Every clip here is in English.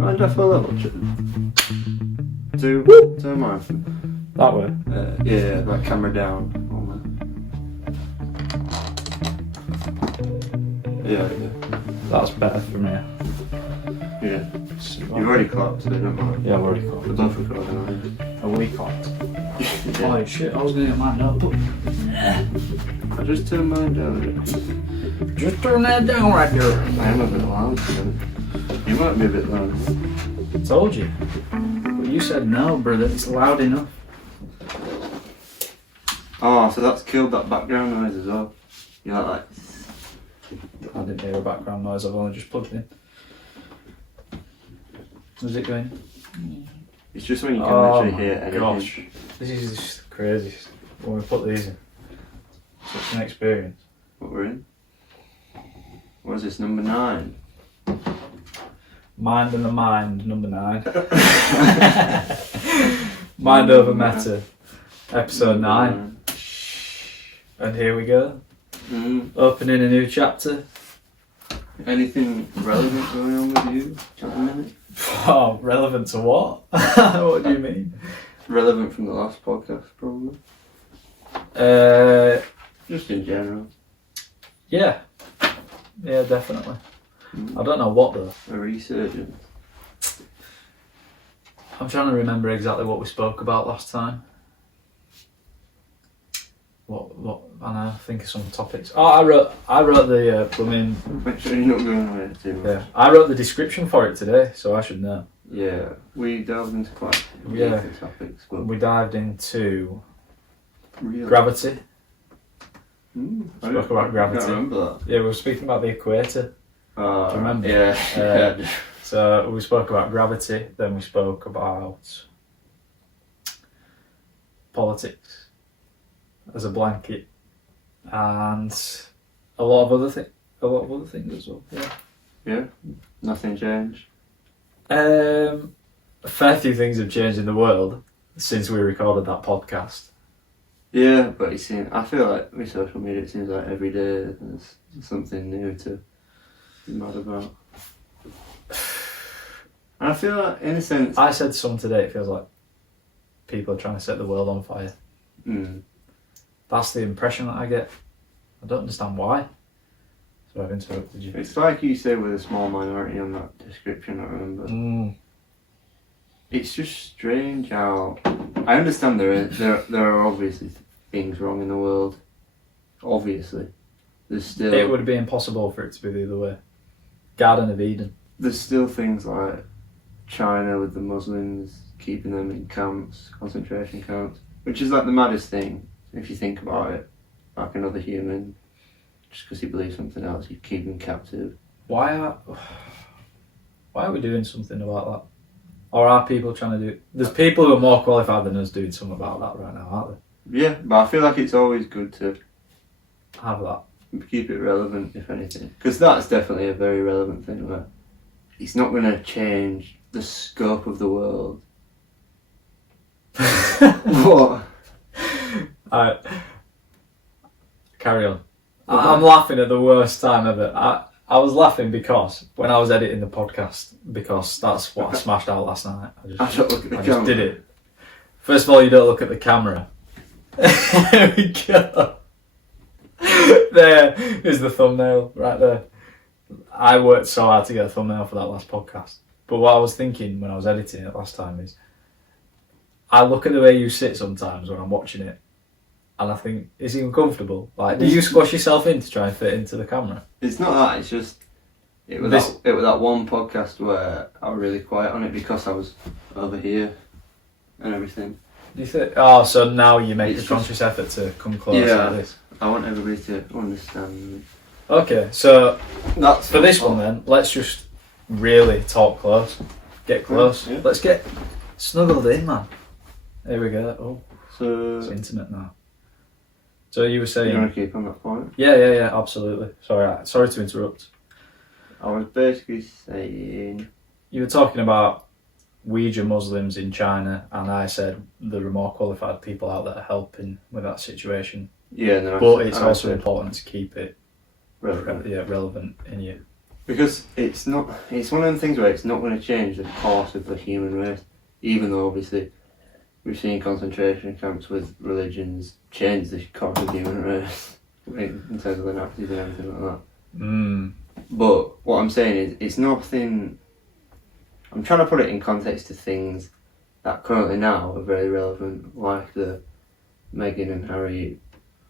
Mind if I level check? To my That way. yeah, like camera down. Yeah. That's better for me. Yeah. You've already clocked, so don't mind. Yeah, I've already clocked. We're both recording, aren't A week clocked. Yeah. Oh shit, I was going to get mine notebook. I just turned mine down. Just turn that down right there. I am a bit loud, so you might be a bit loud. Told you. But you said no, brother, it's loud enough. Oh, so that's killed that background noise as well. You like I didn't hear a background noise, I've only just plugged in. How's it going? it's just when you can actually hear anything. Gosh, this is just the craziest. When we put these in, such an experience. What we're in? What is this, number 9? Mind and the Mind, number 9. Mind over Matter, episode 9. And here we go. Opening a new chapter. Anything relevant going on with you at the minute? Oh, relevant to what? What do you mean? Relevant from the last podcast, probably. Just in general. Yeah, definitely. I don't know what though. A resurgence. I'm trying to remember exactly what we spoke about last time. What? I know. Think of some topics. Oh, I wrote the plumbing. Make sure you're not going away too much. Yeah, I wrote the description for it today, so I should know. Yeah, we delved into quite Yeah. deep topics, but We dived into really. gravity. Spoke about gravity. I can't remember that. Yeah, we were speaking about the equator. Do you remember? Yeah. Yeah. So we spoke about gravity, then we spoke about politics as a blanket, and a lot of other things as well. Yeah. Yeah. Nothing changed. A fair few things have changed in the world since we recorded that podcast. Yeah, but I feel like with social media, it seems like every day there's something new to be mad about. And I feel like, in a sense, I said some today, it feels like people are trying to set the world on fire. That's the impression that I get. I don't understand why. So I've interrupted you. It's like you said with a small minority on that description, I remember. It's just strange how... I understand there are obviously things wrong in the world. Obviously. There's still... It would be impossible for it to be the other way. Garden of Eden. There's still things like China with the Muslims, keeping them in camps, concentration camps, which is like the maddest thing, if you think about it. Like another human, just because he believes something else, you keep him captive. Why are we doing something about that? Or are people trying to do... There's people who are more qualified than us doing something about that right now, aren't Yeah, but I feel like it's always good to they? Have that. keep it relevant, if anything. Because that's definitely a very relevant thing, where it's not going to change the scope of the world. What? Carry on. I'm laughing at the worst time ever. I was laughing because when I was editing the podcast, because that's what I smashed out last night. I don't look at the just camera. did it. First of all, you don't look at the camera. There we go. There is the thumbnail right there. I worked so hard to get a thumbnail for that last podcast. But what I was thinking when I was editing it last time is, I look at the way you sit sometimes when I'm watching it, and I think, is he uncomfortable? Like, do you squash yourself in to try and fit into the camera? It's not that, it's just... It was that one podcast where I was really quiet on it because I was over here and everything. Do you think? Oh, so now you make It's a conscious effort to come close like this. I want everybody to understand me. Okay, so That's for this one then, let's just really talk close. Get close. Yeah. Let's get snuggled in, man. There we go. Oh, So, it's intimate now. So you were saying... you want to keep on that point? Yeah, absolutely. Sorry to interrupt. I was basically saying... You were talking about Uyghur Muslims in China, and I said there are more qualified people out there helping with that situation. Yeah, and then But it's also important to keep it relevant. relevant in your Because it's not. It's one of them things where it's not going to change the course of the human race, even though obviously we've seen concentration camps with religions change the course of the human race in terms of the Nazis and everything like that. Mm. But what I'm saying is, it's nothing. I'm trying to put it in context to things that currently now are very relevant, like the Meghan and Harry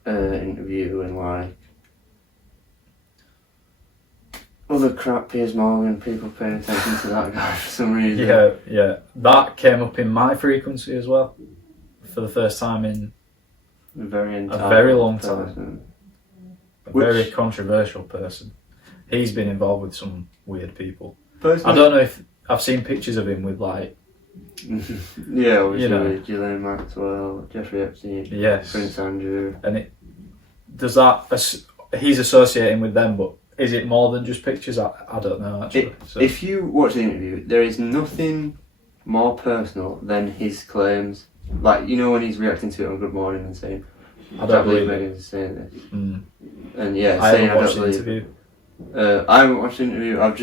interview, and like other crap, Piers Morgan, people paying attention to that guy for some reason. Yeah. That came up in my frequency as well, for the first time in A very long time. person. A very controversial person. He's been involved with some weird people. Personally, I don't know if I've seen pictures of him with like, yeah, obviously you know. with Ghislaine Maxwell, Jeffrey Epstein, yes, Prince Andrew. and it does that. He's associating with them, but is it more than just pictures? I don't know actually. If you watch the interview, there is nothing more personal than his claims. Like, you know, when he's reacting to it on Good Morning and saying, I don't believe Meghan's saying this. Mm. And yeah, I saying haven't I watched don't the believe. interview. I haven't watched the interview. I've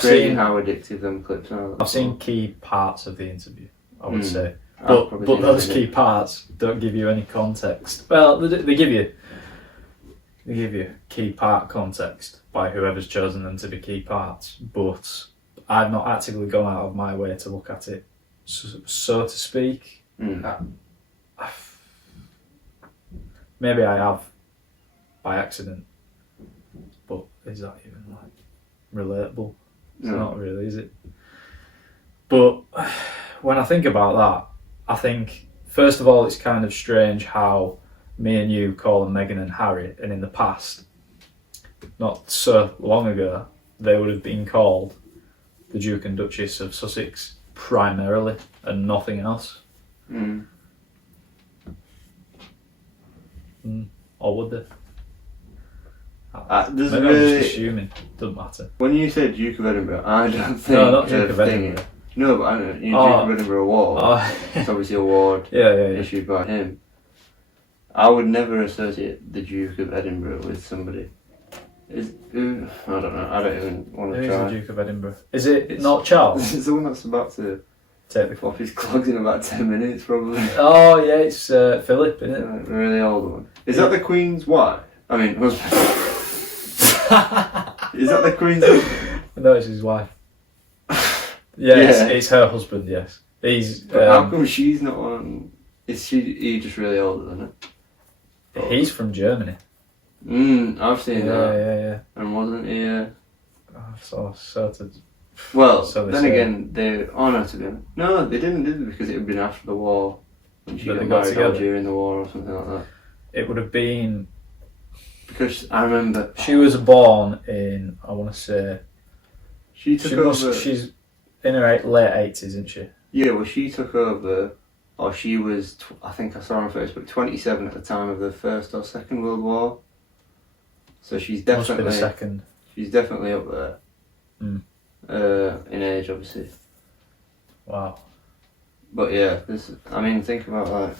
crazy how addictive them clips are. I've seen key parts of the interview, I would say. I've But probably those seen key it. parts don't give you any context. Well, they give you key part context by whoever's chosen them to be key parts, but I've not actively gone out of my way to look at it, so to speak. Maybe I have by accident, but is that even like relatable? It's not really, is it? But when I think about that, I think first of all it's kind of strange how me and you call them Meghan and Harry, and in the past, not so long ago, they would have been called the Duke and Duchess of Sussex primarily and nothing else. Or would they? There's Maybe really, I'm just assuming. Doesn't matter. when you say Duke of Edinburgh, I don't think No, not Duke of thinking- Edinburgh. No, but I know, Duke of Edinburgh award. It's obviously an award Yeah. issued by him. I would never associate the Duke of Edinburgh with somebody. I don't know. I don't even want to Who's try. the Duke of Edinburgh? Is it not Charles? It's the one that's about to Take the flop his clogs in about 10 minutes, probably. Oh yeah, it's Philip, isn't it? The really old one. Is that the Queen's wife? I mean, husband. Is that the Queen's husband? No, it's his wife. Yeah, it's her husband. Yes, he's. But how come she's not on? Is he just really older than her? He's from Germany. I've seen that. Yeah. And wasn't he? So sorted. Well, So they then say. again, to be honest. No, they didn't, did they? Because it had been after the war. When she But got they got married together. or during the war or something like that. It would have been. Because I remember She was born in. I want to say. she took over. She's in her late 80s, isn't she? Yeah, well, she took over, or she was. I think I saw her on Facebook. 27 at the time of the First or Second World War. So she's Must be definitely. the second. She's definitely up there. In age, obviously. Wow. But yeah, think about that.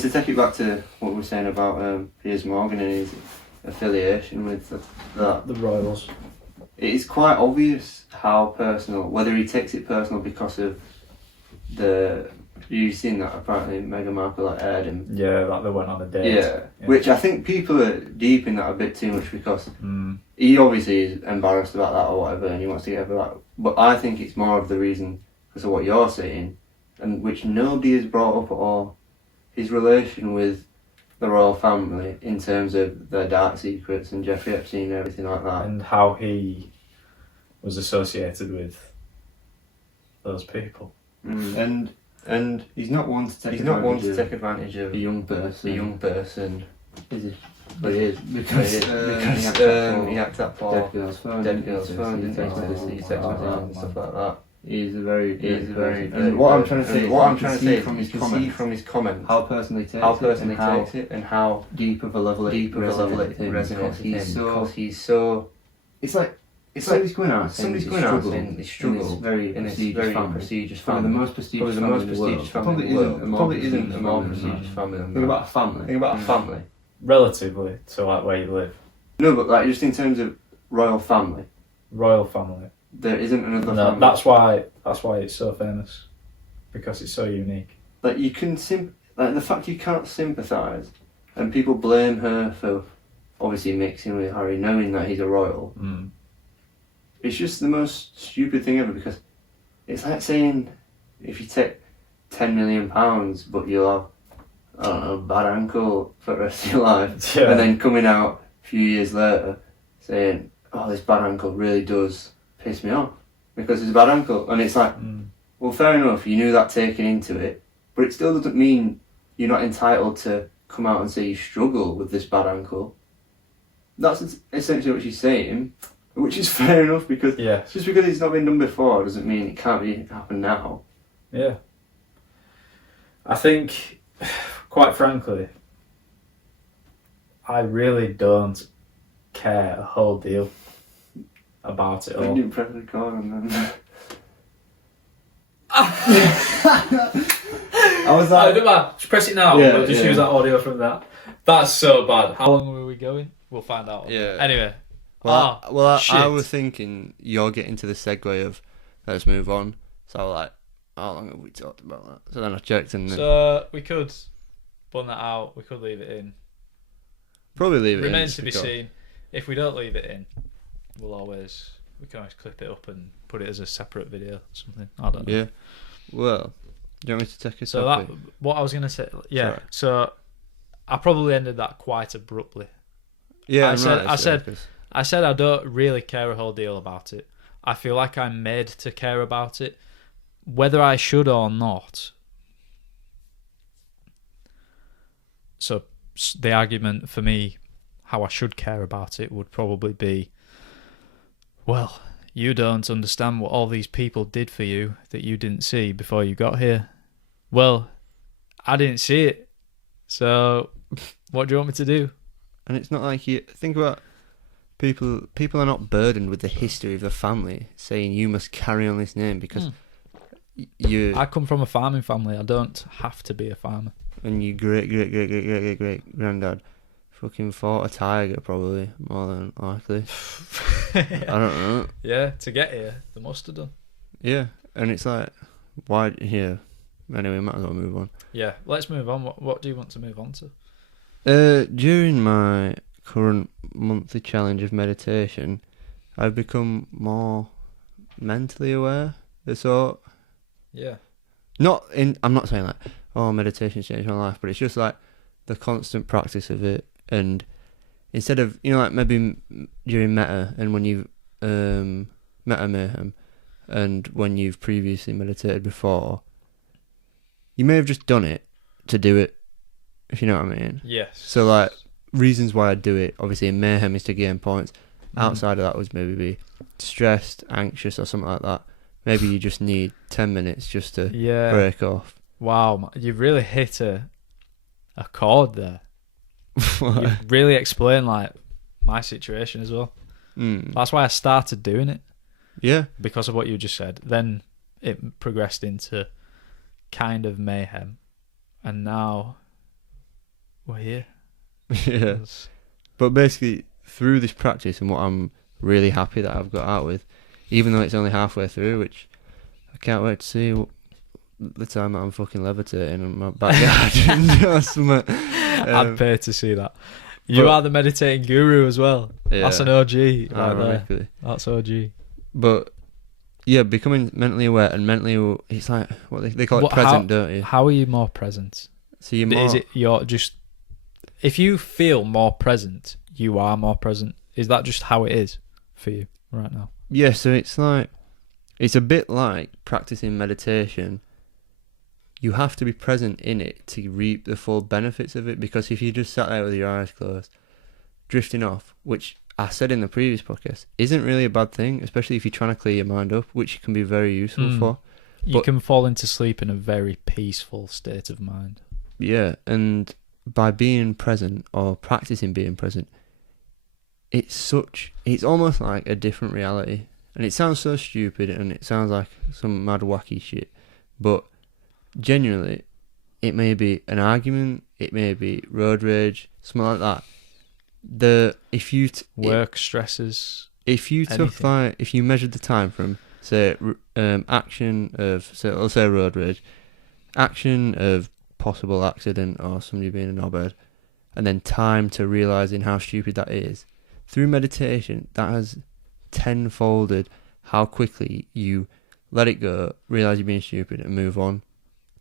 To take it back to what we were saying about Piers Morgan and his affiliation with that, The Royals. it is quite obvious how personal, whether he takes it personal because of you've seen that apparently Meghan Markle aired him. Yeah, like they went on a date. Yeah, which I think people are deep in that a bit too much because Mm. he obviously is embarrassed about that or whatever and he wants to get over that. But I think it's more of the reason because of what you're saying, and which nobody has brought up at all, his relation with the royal family in terms of their dark secrets and Jeffrey Epstein and everything like that. And how he was associated with those people. And he's not one to take advantage of a young person. Is he? But he is because he acts that far. Dead girl's phone, he text messages and stuff like that. He's a very. And what I'm trying to say, from his comments, how personally takes it, and how deep of a level it resonates with him. He's so. It's like somebody's going out saying they struggle in this very prestigious family. One of the most prestigious families in the world. Probably isn't a more prestigious family than that. Think about a family. Relatively to like where you live. No, but like just in terms of royal family. Royal family. There isn't another No, family. that's why it's so famous, because it's so unique. Like you can like the fact you can't sympathise, and people blame her for obviously mixing with Harry, knowing that he's a royal. Mm. It's just the most stupid thing ever, because it's like saying if you take £10 million, but you'll have, I don't know, a bad ankle for the rest of your life, Yeah. and then coming out a few years later saying, oh, this bad ankle really does piss me off because it's a bad ankle. And it's like, well, fair enough, you knew that taking into it, but it still doesn't mean you're not entitled to come out and say you struggle with this bad ankle. That's essentially what she's saying, which is fair enough, because just because it's not been done before doesn't mean it can't happen now. Yeah. I think, quite frankly, I really don't care a whole deal about it I all. didn't press record on them. I was like, Just press it now. Yeah, We'll just use that audio from that. That's so bad. How long were we going? We'll find out. Yeah. Anyway. I was thinking you're getting to the segue of let's move on. So I was like, how long have we talked about that? So then I checked and So we could bun that out. We could leave it in. probably leave it. Remains to be seen. If we don't leave it in, we can always clip it up and put it as a separate video or something. I don't know. Yeah. Well, do you want me to take a So topic? what I was gonna say, yeah. Sorry. So I probably ended that quite abruptly. Yeah, I said I don't really care a whole deal about it. I feel like I'm made to care about it, whether I should or not. So the argument for me, how I should care about it, would probably be, well, you don't understand what all these people did for you that you didn't see before you got here. Well, I didn't see it, so what do you want me to do? And it's not like you think about people are not burdened with the history of the family saying you must carry on this name because I come from a farming family. I don't have to be a farmer. And your great granddad fucking fought a tiger, probably, more than likely. I don't know. Yeah, to get here, they must have done. Yeah, and it's like, why? Yeah. Anyway, might as well move on. Yeah, let's move on. What do you want to move on to? During my current monthly challenge of meditation, I've become more mentally aware. So, yeah. I'm not saying like, oh, meditation changed my life, but it's just like the constant practice of it. And instead of, like maybe during meta and when you've meta mayhem and when you've previously meditated before, you may have just done it to do it, if you know what I mean. Yes. So like reasons why I do it, obviously in mayhem is to gain points. Outside of that was maybe be stressed, anxious or something like that. Maybe you just need 10 minutes just to break off. Wow, you've really hit a chord there. You've really explained like my situation as well. That's why I started doing it. Yeah. Because of what you just said. Then it progressed into kind of mayhem. And now we're here. Yeah. But basically, through this practice and what I'm really happy that I've got out with, even though it's only halfway through, which I can't wait to see the time that I'm fucking levitating in my backyard or something. I'd pay to see that. You are the meditating guru as well. Yeah, that's an OG right there. That's OG. But yeah, becoming mentally aware and it's like what they call it present, don't you? How are you more present? So you're if you feel more present, you are more present. Is that just how it is for you right now? Yeah, so it's like, it's a bit like practicing meditation. You have to be present in it to reap the full benefits of it, because if you just sat there with your eyes closed, drifting off, which I said in the previous podcast, isn't really a bad thing, especially if you're trying to clear your mind up, which can be very useful for. You can fall into sleep in a very peaceful state of mind. Yeah, and by being present or practicing being present, it's almost like a different reality. And it sounds so stupid and it sounds like some mad wacky shit, but genuinely, it may be an argument, it may be road rage, something like that. Work stresses, if you took Anything. if you measured the time from say action of let's say road rage, action of possible accident or somebody being a knobhead, and then time to realizing how stupid that is, through meditation, that has tenfolded how quickly you let it go, realize you're being stupid, and move on.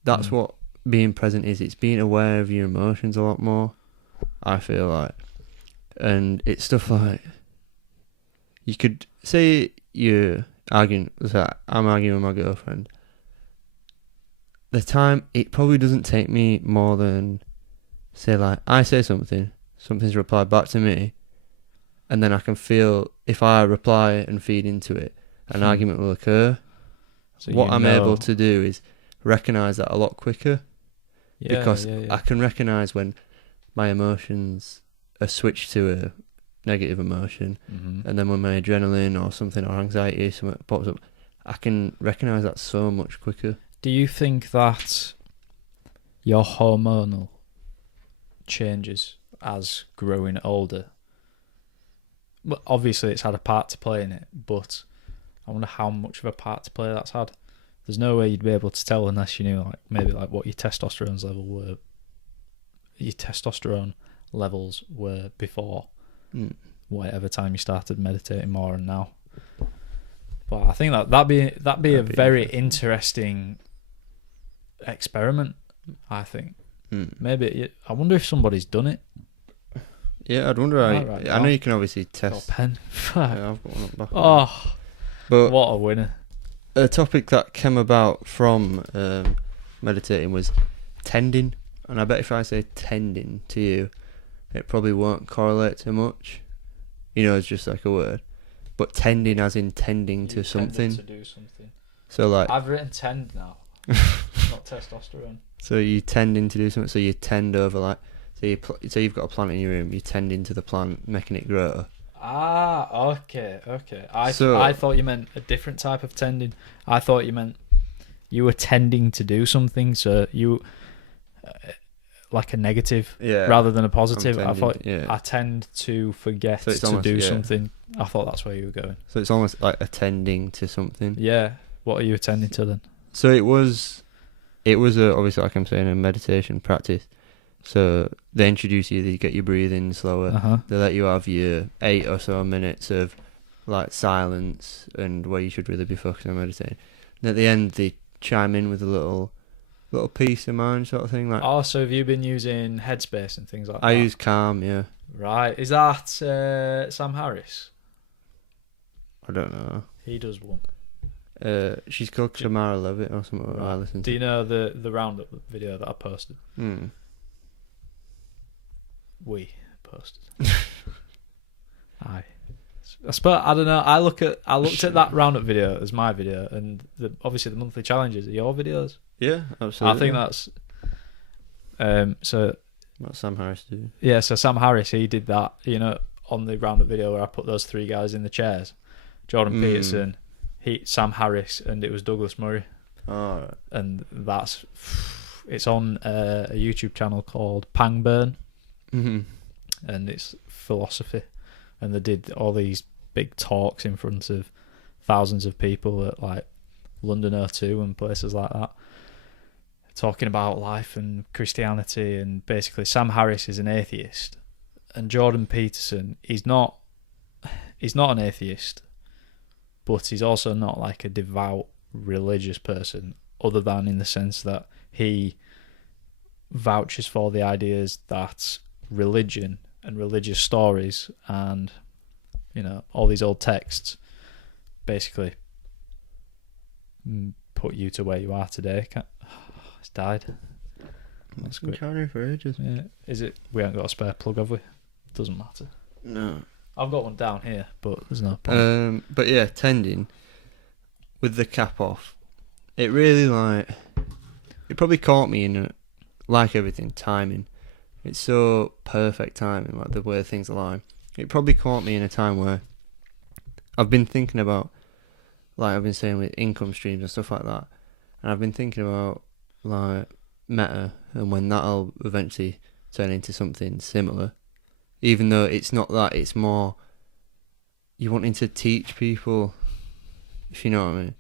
That's what being present is. It's being aware of your emotions a lot more, I feel like. And it's stuff like, you could say you're arguing, so I'm arguing with my girlfriend. The time, it probably doesn't take me more than, say like, I say something's replied back to me, and then I can feel, if I reply and feed into it, an argument will occur. So what I'm able to do is recognise that a lot quicker, because I can recognise when my emotions are switched to a negative emotion, and then when my adrenaline or something or anxiety something pops up, I can recognise that so much quicker. Do you think that your hormonal changes as growing older? Well, obviously it's had a part to play in it, but I wonder how much of a part to play that's had. There's no way you'd be able to tell unless you knew, like, maybe like what your testosterone levels were before whatever time you started meditating more and now. But I think that'd be a very interesting experiment. I think maybe I wonder if somebody's done it. Yeah, I'd wonder. I know you can obviously test. Got a pen. Yeah, I've got one up back. Oh, but what a winner! A topic that came about from meditating was tending, and I bet if I say tending to you, it probably won't correlate too much. You know, it's just like a word. But tending as in tending to something. To do something. So like, I've written tend now. Not testosterone. So you tending to do something. So you tend over like. So you've got a plant in your room. You tend into the plant, making it grow. Ah, okay. I thought you meant a different type of tending. I thought you meant you were tending to do something. So you, like a negative, rather than a positive. I thought I tend to forget to do something. I thought that's where you were going. So it's almost like attending to something. Yeah. What are you attending to then? So it was obviously, like I'm saying, a meditation practice. So they introduce you, they get you breathing slower. They let you have your 8 or so minutes of like silence and where you should really be focusing on meditating. And at the end, they chime in with a little peace of mind sort of thing. Like, oh, so have you been using Headspace and things like that? I use Calm, yeah. Right. Is that Sam Harris? I don't know. He does one. She's called Shamara Levitt or something. Right. I listen to. Do you know the roundup video that I posted? We posted. I suppose, I don't know. I looked at that roundup video as my video, and obviously the monthly challenges are your videos. Yeah, absolutely. I think that's so. What Sam Harris did. Yeah, so Sam Harris, he did that. You know, on the roundup video where I put those 3 guys in the chairs, Jordan Peterson, Sam Harris, and it was Douglas Murray. Oh, right. And it's on a YouTube channel called Pang Burn. And it's philosophy, and they did all these big talks in front of thousands of people at like London O2 and places like that, talking about life and Christianity. And basically Sam Harris is an atheist, and Jordan Peterson, he's not an atheist, but he's also not like a devout religious person, other than in the sense that he vouches for the ideas that religion and religious stories and, you know, all these old texts basically put you to where you are today. It's died. That's good. Carrying for ages. Yeah. Is it? We haven't got a spare plug, have we? Doesn't matter. No. I've got one down here, but there's no point. But yeah, tending with the cap off, it really it probably caught me in like everything, timing. It's so perfect timing, like the way things align. It probably caught me in a time where I've been thinking about, like I've been saying with income streams and stuff like that, and I've been thinking about like Meta and when that'll eventually turn into something similar, even though it's not that, it's more you're wanting to teach people, if you know what I mean.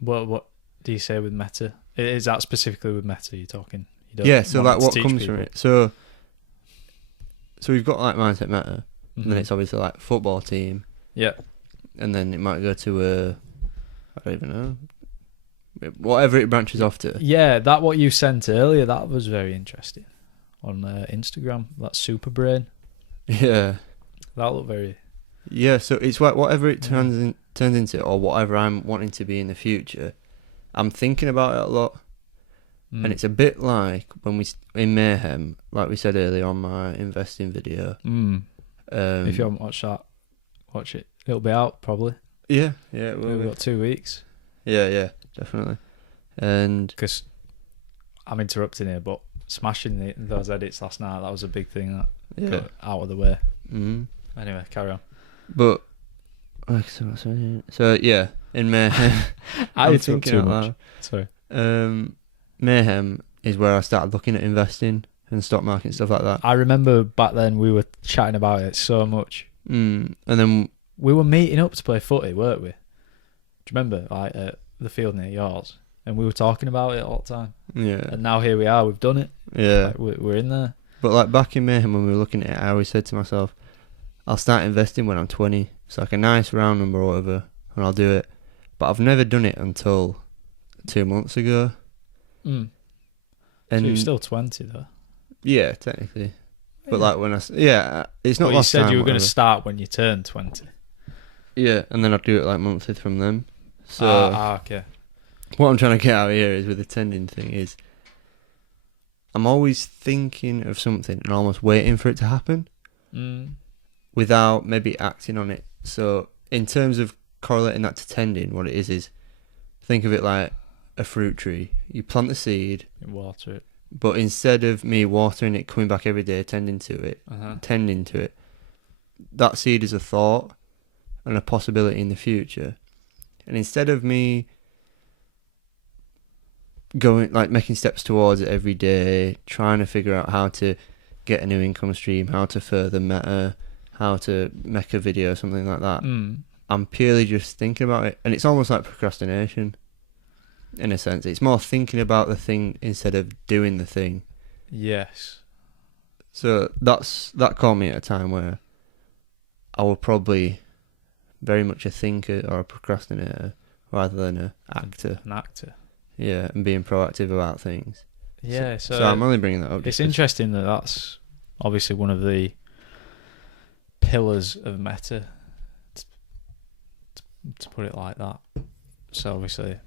What do you say with meta? Is that specifically with meta you're talking? You don't Yeah, so want like it to what teach comes people? from it. So we've got like mindset meta, and Mhm. then it's obviously like football team, Yeah. and then it might go to I don't even know, whatever it branches off to. Yeah, that what you sent earlier, that was very interesting on Instagram. That super brain, Yeah, that looked very. yeah. So it's like whatever it turns into, or whatever I'm wanting to be in the future. I'm thinking about it a lot, and it's a bit like when in Mayhem, like we said earlier on my investing video. If you haven't watched that, watch it. It'll be out probably. Yeah, it will We've be. got 2 weeks. Yeah, definitely. And Because I'm interrupting here, but smashing those edits last night, that was a big thing that got out of the way. Mm-hmm. Anyway, carry on. But so yeah, in Mayhem, I I'm interrupt thinking too out much. loud. Sorry. Mayhem is where I started looking at investing and stock market and stuff like that. I remember back then we were chatting about it so much. And then We were meeting up to play footy, weren't we? Do you remember, like at the field near yours? And we were talking about it all the time. yeah, And now here we are, we've done it. yeah. Like, we're in there. But like back in Mayhem when we were looking at it, I always said to myself, I'll start investing when I'm 20. It's like a nice round number or whatever, and I'll do it. But I've never done it until 2 months ago. And And so you're still 20 though. yeah, technically. But like when it's not. Well, you last said time, you were going whatever. to start when you turned 20. Yeah, and then I'd do it like monthly from them. So Okay. what I'm trying to get out here is with the tending thing is I'm always thinking of something and almost waiting for it to happen without maybe acting on it. So in terms of correlating that to tending, what it is think of it like a fruit tree. You plant the seed, You water it. but instead of me watering it, coming back every day, tending to it, that seed is a thought and a possibility in the future. And instead of me going, like, making steps towards it every day, trying to figure out how to get a new income stream, how to further meta, how to make a video, something like that, I'm purely just thinking about it. And it's almost like procrastination, in a sense. It's more thinking about the thing instead of doing the thing. Yes. So that caught me at a time where I was probably very much a thinker or a procrastinator rather than an actor. An actor. Yeah, and being proactive about things. Yeah, So I'm only bringing that up. It's interesting that that's obviously one of the pillars of meta, to put it like that. So obviously,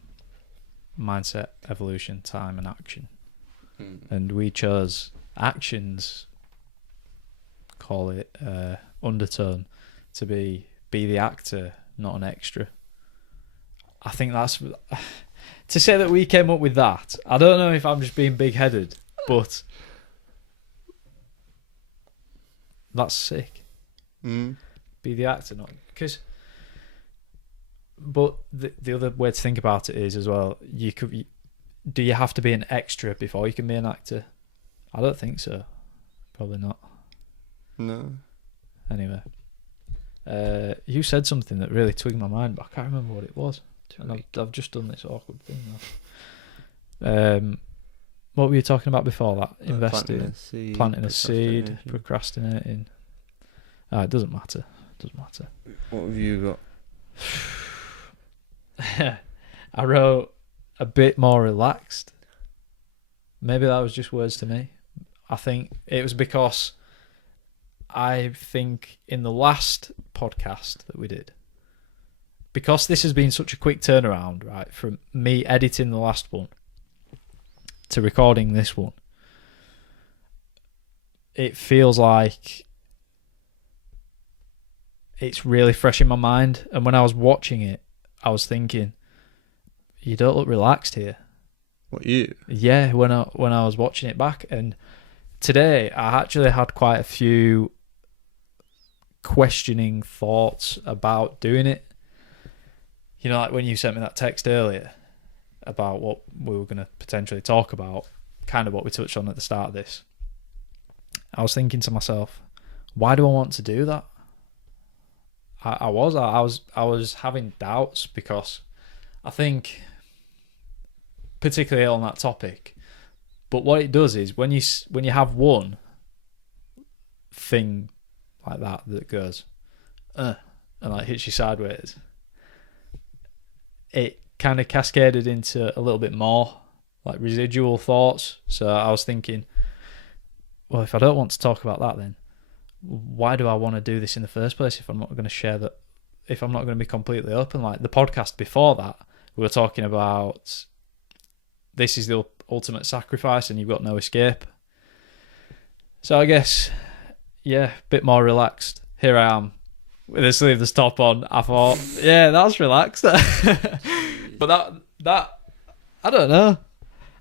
mindset, evolution, time, and action. And we chose actions, call it undertone, to be the actor, not an extra. I think that's... To say that we came up with that, I don't know if I'm just being big-headed, but that's sick. Be the actor, not... Because... But the other way to think about it is as well, do you have to be an extra before you can be an actor? I don't think so. Probably not. No. Anyway. You said something that really twigged my mind, but I can't remember what it was. And I've just done this awkward thing now. What were you talking about before that? Investing, planting a seed, procrastinating. It doesn't matter. What have you got? I wrote a bit more relaxed. Maybe that was just words to me. I think it was because I think in the last podcast that we did, because this has been such a quick turnaround, right, from me editing the last one to recording this one, it feels like it's really fresh in my mind. And when I was watching it, I was thinking, you don't look relaxed here. What, you? Yeah, when I was watching it back. And today I actually had quite a few questioning thoughts about doing it. You know, like when you sent me that text earlier about what we were going to potentially talk about, kind of what we touched on at the start of this. I was thinking to myself, why do I want to do that? I was having doubts because I think, particularly on that topic, but what it does is when you have one thing like that goes, and like hits you sideways, it kind of cascaded into a little bit more like residual thoughts. So I was thinking, well, if I don't want to talk about that, then why do I want to do this in the first place if I'm not going to share that, if I'm not going to be completely open? Like the podcast before that, we were talking about this is the ultimate sacrifice and you've got no escape. So I guess, yeah, a bit more relaxed. Here I am with a sleeveless top on. I thought, yeah, that's relaxed. But that I don't know.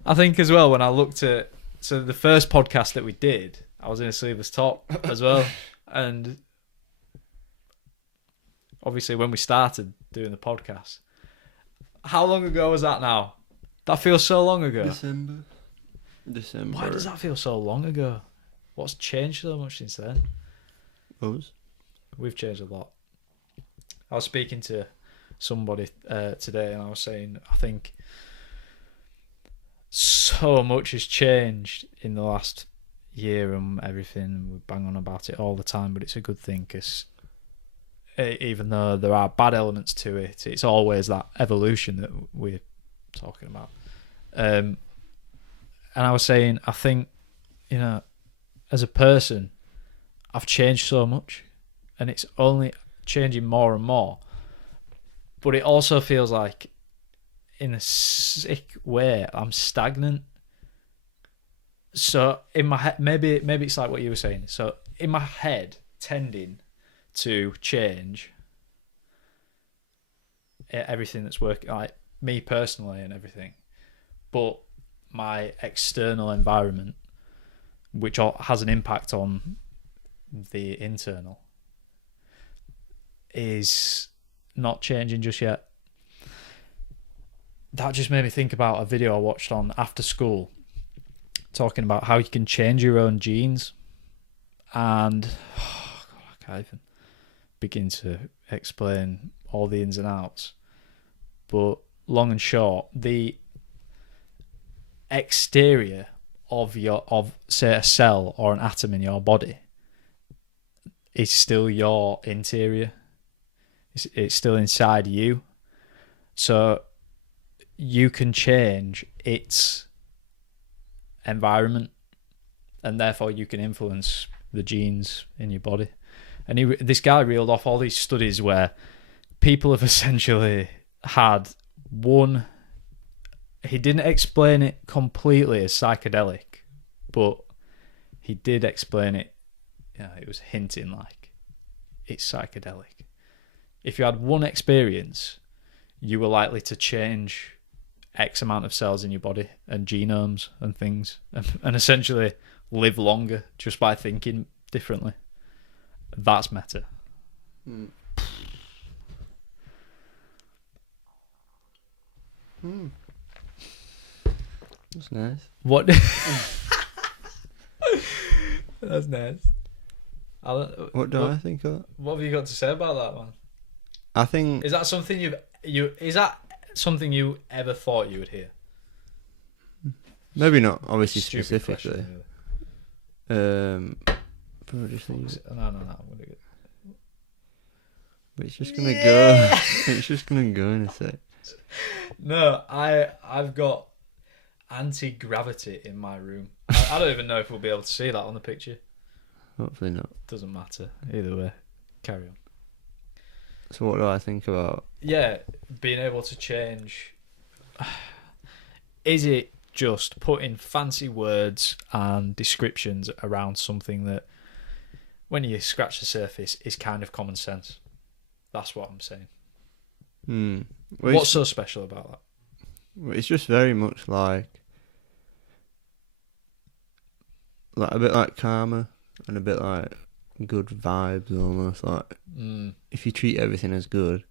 I think as well when I looked at, so the first podcast that we did, I was in a sleeveless top as well. And obviously when we started doing the podcast, how long ago was that now? That feels so long ago. December. Why does that feel so long ago? What's changed so much since then? Us? We've changed a lot. I was speaking to somebody today and I was saying, I think so much has changed in the last year and everything. We bang on about it all the time, but it's a good thing because even though there are bad elements to it, it's always that evolution that we're talking about. And I was saying, I think, you know, as a person, I've changed so much and it's only changing more and more. But it also feels like, in a sick way, I'm stagnant. So in my head, maybe it's like what you were saying. So in my head, tending to change everything that's working, like me personally and everything, but my external environment, which has an impact on the internal, is not changing just yet. That just made me think about a video I watched on After School talking about how you can change your own genes. And God, I can't even begin to explain all the ins and outs. But long and short, the exterior of say a cell or an atom in your body is still your interior. It's still inside you. So you can change its environment and therefore you can influence the genes in your body. And this guy reeled off all these studies where people have essentially had one. He didn't explain it completely as psychedelic, but he did explain it. You know, it was hinting like it's psychedelic. If you had one experience, you were likely to change X amount of cells in your body and genomes and things, and essentially live longer just by thinking differently. That's meta. That's nice. What? That's nice. What do I think of that? What have you got to say about that one? I think... Is that something is that something you ever thought you would hear? Maybe not, obviously, Stupid specifically. question, really. But I just think... No, I'm gonna get... But it's just gonna go. It's just gonna go in a sec. No, I've got anti-gravity in my room. I don't even know if we'll be able to see that on the picture. Hopefully not. Doesn't matter. Either way, carry on. So what do I think about... Yeah, being able to change. Is it just putting fancy words and descriptions around something that, when you scratch the surface, is kind of common sense? That's what I'm saying. Well, What's so special about that? Well, it's just very much like a bit like karma and a bit like good vibes almost. Like if you treat everything as good,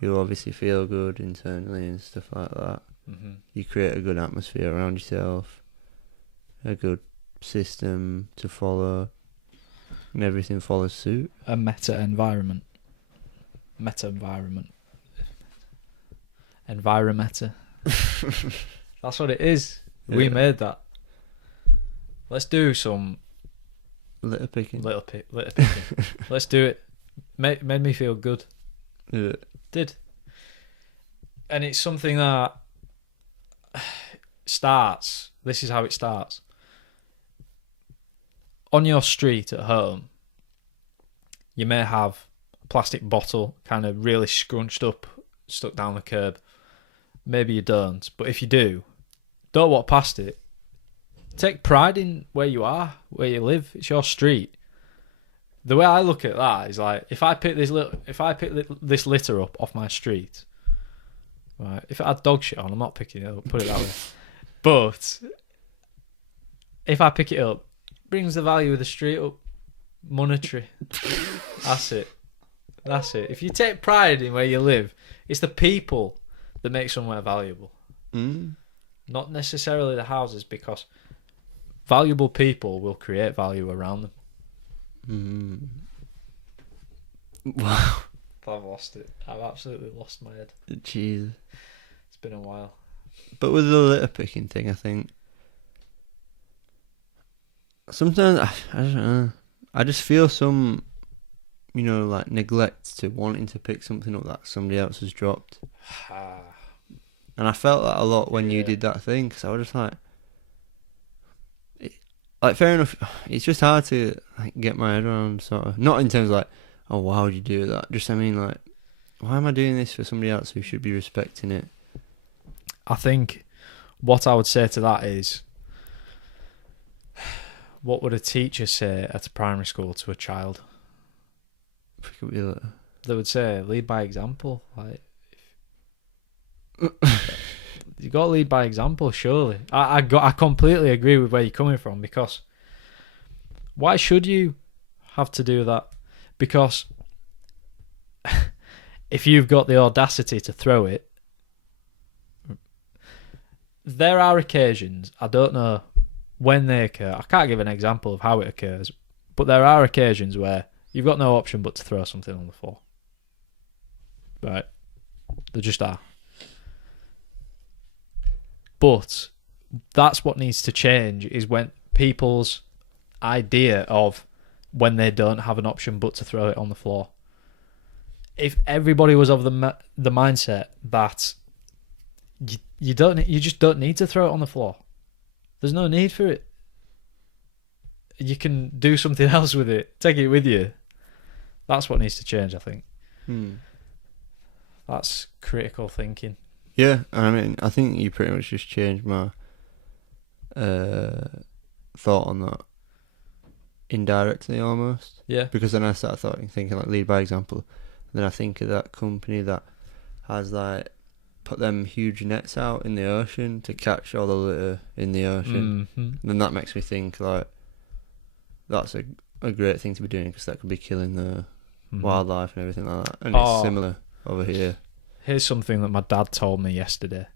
you'll obviously feel good internally and stuff like that. Mm-hmm. You create a good atmosphere around yourself, a good system to follow, and everything follows suit. A meta environment. meta environment. Environmeta. That's what it is. Yeah. We made that. Let's do some Litter picking. litter picking. Let's do it. Made me feel good. Yeah. Did. And it's something that starts. This is how it starts. On your street at home, you may have a plastic bottle kind of really scrunched up, stuck down the curb. Maybe you don't, but if you do, don't walk past it. Take pride in where you are, where you live. It's your street. The way I look at that is like, if I pick this litter up off my street, right? If it had dog shit on, I'm not picking it up. Put it that way. But if I pick it up, it brings the value of the street up. Monetary. That's it. If you take pride in where you live, it's the people that make somewhere valuable. Not necessarily the houses, because valuable people will create value around them. Wow. I've lost it. I've absolutely lost my head. Jeez. It's been a while. But with the litter picking thing, I think sometimes I don't know. I just feel some, like neglect to wanting to pick something up that somebody else has dropped. And I felt that a lot when you did that thing, because I was just like, fair enough. It's just hard to get my head around, sort of. Not in terms of oh, why would you do that? Just, I mean, why am I doing this for somebody else who should be respecting it? I think what I would say to that is, what would a teacher say at a primary school to a child? They would say, lead by example. You got to lead by example, surely. I completely agree with where you're coming from, because why should you have to do that? Because if you've got the audacity to throw it, there are occasions, I don't know when they occur, I can't give an example of how it occurs, but there are occasions where you've got no option but to throw something on the floor. Right? There just are. But that's what needs to change, is when people's idea of when they don't have an option but to throw it on the floor. If everybody was of the mindset that you just don't need to throw it on the floor. There's no need for it. You can do something else with it. Take it with you. That's what needs to change, I think. That's critical thinking. Yeah, I mean, I think you pretty much just changed my thought on that indirectly, almost. Yeah. Because then I started thinking lead by example. And then I think of that company that has put them huge nets out in the ocean to catch all the litter in the ocean. And then that makes me think that's a great thing to be doing, because that could be killing the wildlife and everything like that. And it's similar over here. Here's something that my dad told me yesterday.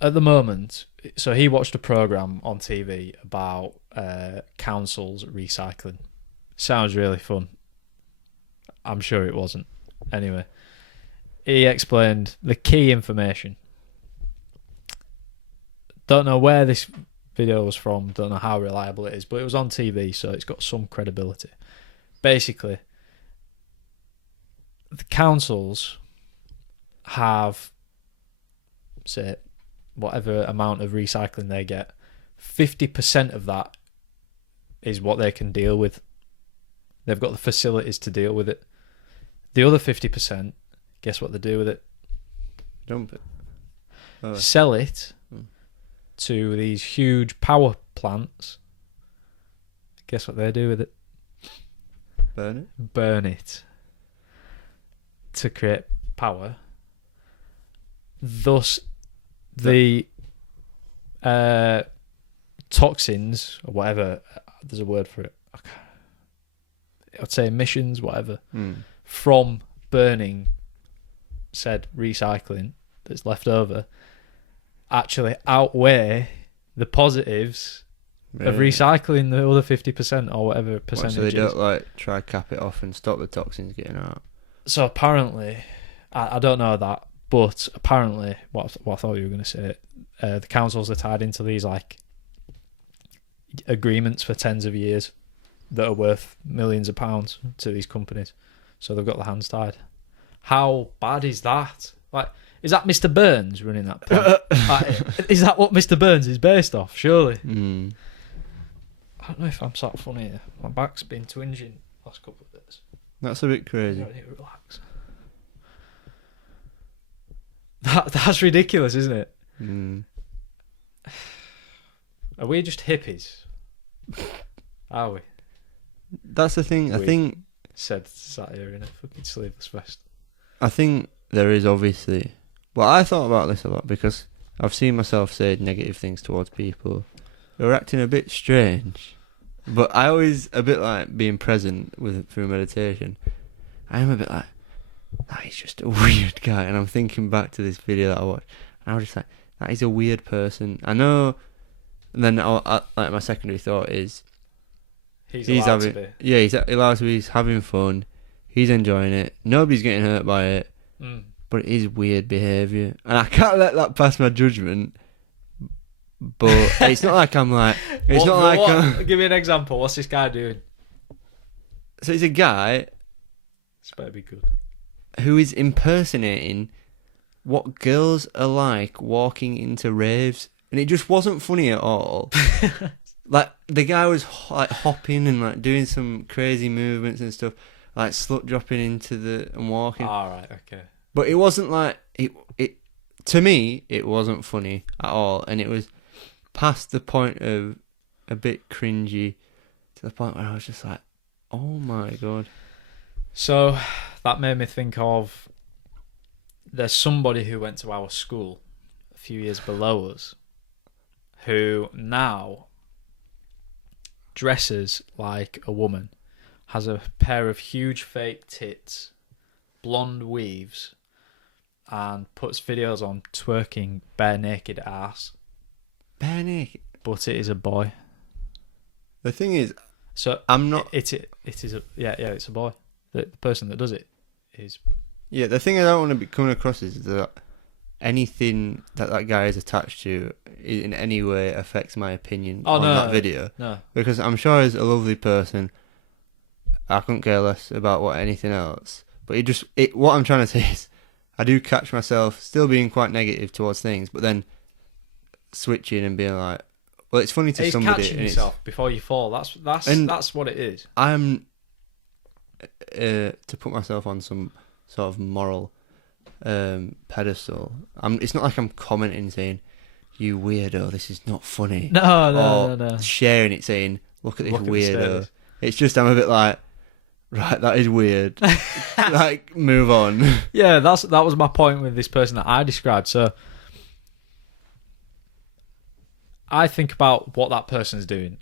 At the moment, so he watched a programme on TV about councils recycling. Sounds really fun. I'm sure it wasn't. Anyway, he explained the key information. Don't know where this video was from, don't know how reliable it is, but it was on TV, so it's got some credibility. Basically, the councils have, say, whatever amount of recycling they get, 50% of that is what they can deal with. They've got the facilities to deal with it. The other 50%, guess what they do with it? Dump it. Oh. Sell it to these huge power plants. Guess what they do with it? Burn it? Burn it. To create power. Thus, the toxins, or whatever, there's a word for it. I'd say emissions, whatever, from burning said recycling that's left over actually outweigh the positives of recycling the other 50% or whatever percentage. So they don't like try cap it off and stop the toxins getting out. So apparently, I don't know that, but apparently, what I thought you were going to say, the councils are tied into these like agreements for tens of years that are worth millions of pounds to these companies. So they've got their hands tied. How bad is that? Like, is that Mr. Burns running that plant? Like, is that what Mr. Burns is based off? Surely. Mm. I don't know if I'm sort of funny here. My back's been twinging the last couple of days. That's a bit crazy. I need to relax. That's ridiculous, isn't it? Mm. Are we just hippies? Are we? That's the thing. I think sat here in a fucking sleeveless vest. I think there is obviously. Well, I thought about this a lot because I've seen myself say negative things towards people who are acting a bit strange. But I always a bit like being present with through meditation. I am a bit like, that is just a weird guy. And I'm thinking back to this video that I watched, and I was just like, that is a weird person. I know. And then like my secondary thought is, he's allowed having, to be. yeah, he's allowed to be. He's having fun. He's enjoying it. Nobody's getting hurt by it. Mm. But it is weird behaviour, and I can't let that pass my judgment. But it's not like I'm like. It's not like. Give me an example. What's this guy doing? So it's a guy. This better be good. Who is impersonating what girls are like walking into raves, and it just wasn't funny at all. Like the guy was like hopping and like doing some crazy movements and stuff, like slut dropping into the and walking. All right, okay. But it wasn't like it. To me, it wasn't funny at all, and it was past the point of a bit cringy to the point where I was just like, "Oh my god!" So that made me think of there's somebody who went to our school a few years below us, who now dresses like a woman, has a pair of huge fake tits, blonde weaves, and puts videos on twerking bare naked ass. Bare naked. But it is a boy. The thing is, so I'm not. It is a it's a boy. The person that does it is. Yeah, the thing I don't want to be coming across is that anything that guy is attached to in any way affects my opinion on that video. No, because I'm sure he's a lovely person. I couldn't care less about anything else. But what I'm trying to say is, I do catch myself still being quite negative towards things, but then switching and being like, well, it's funny to somebody. He's catching yourself before you fall. That's what it is. I'm to put myself on some sort of moral pedestal. It's not like I'm commenting saying, "You weirdo, this is not funny." No. Sharing it saying, "Look at this weirdo." It's just I'm a bit like, right, that is weird. Like, move on. Yeah, that was my point with this person that I described. So I think about what that person's doing,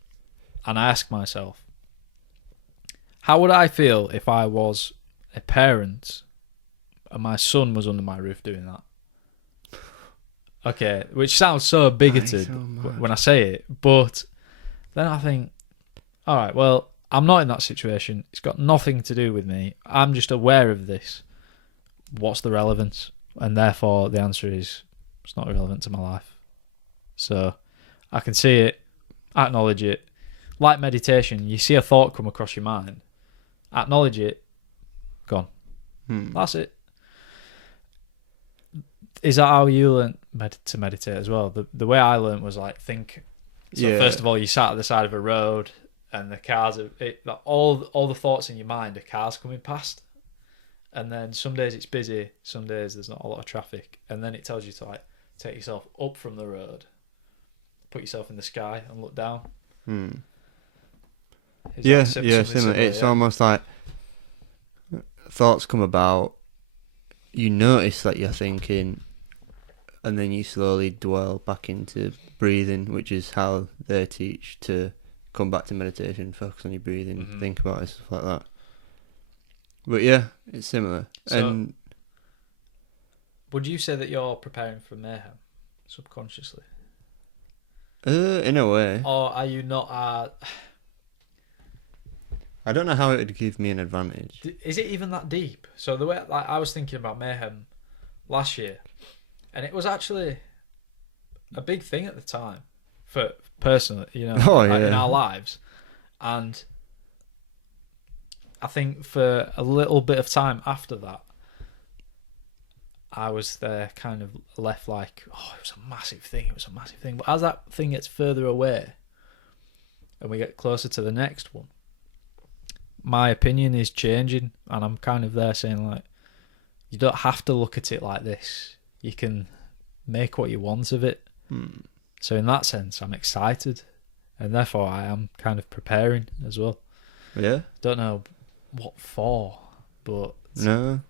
and I ask myself, how would I feel if I was a parent and my son was under my roof doing that? Okay, which sounds so bigoted when I say it, but then I think, all right, well, I'm not in that situation. It's got nothing to do with me. I'm just aware of this. What's the relevance? And therefore, the answer is, it's not relevant to my life. So I can see it, acknowledge it. Like meditation, you see a thought come across your mind, acknowledge it, gone. That's it. Is that how you learnt to meditate as well? The way I learnt was like think. So first of all, you sat at the side of a road, and the cars all the thoughts in your mind are cars coming past, and then some days it's busy, some days there's not a lot of traffic, and then it tells you to like take yourself up from the road, put yourself in the sky, and look down. Similar. It's almost like thoughts come about, you notice that you're thinking, and then you slowly dwell back into breathing, which is how they teach to come back to meditation, focus on your breathing, think about it, stuff like that. But yeah, it's similar. So, and would you say that you're preparing for mayhem subconsciously? In a way. Or are you not... I don't know how it would give me an advantage. Is it even that deep? So the way I was thinking about Mayhem last year, and it was actually a big thing at the time for personally, in our lives, and I think for a little bit of time after that, I was there kind of left like, oh, it was a massive thing. But as that thing gets further away, and we get closer to the next one, my opinion is changing, and I'm kind of there saying, like, you don't have to look at it like this. You can make what you want of it. So in that sense, I'm excited, and therefore I am kind of preparing as well. Yeah? Don't know what for, but... No.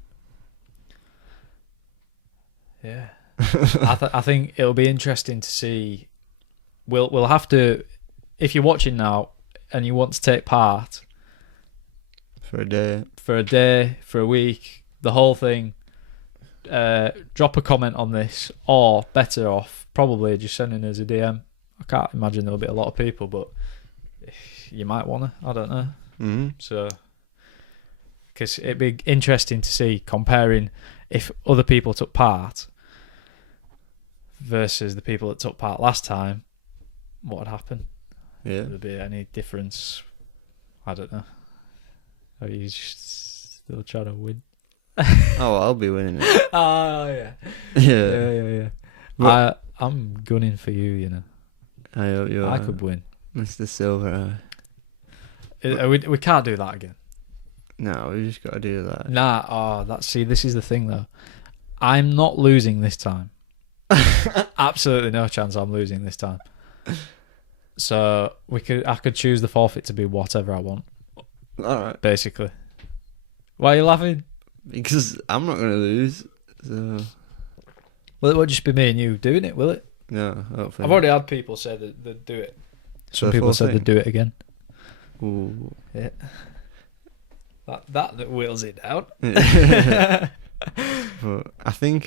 Yeah. I think it'll be interesting to see. We'll have to... If you're watching now, and you want to take part... For a day, for a week, the whole thing, drop a comment on this, or better off, probably just sending us a DM. I can't imagine there'll be a lot of people, but you might want to, I don't know. Mm-hmm. So, because it'd be interesting to see, comparing if other people took part versus the people that took part last time, what would happen? Yeah. Would there be any difference? I don't know. Are you just still trying to win? Oh, I'll be winning it. Oh, yeah. Yeah. But I'm gunning for you, I hope you are. I could win. Mr. Silver We can't do that again. No, we just got to do that. Nah, this is the thing, though. I'm not losing this time. Absolutely no chance I'm losing this time. So I could choose the forfeit to be whatever I want. Alright. Basically. Why are you laughing? Because I'm not going to lose, so... Well, it won't just be me and you doing it, will it? No, hopefully. I've already had people say that they'd do it. Some The people full said thing? they'd do it again. Ooh. Yeah. That whittles it down. But I think...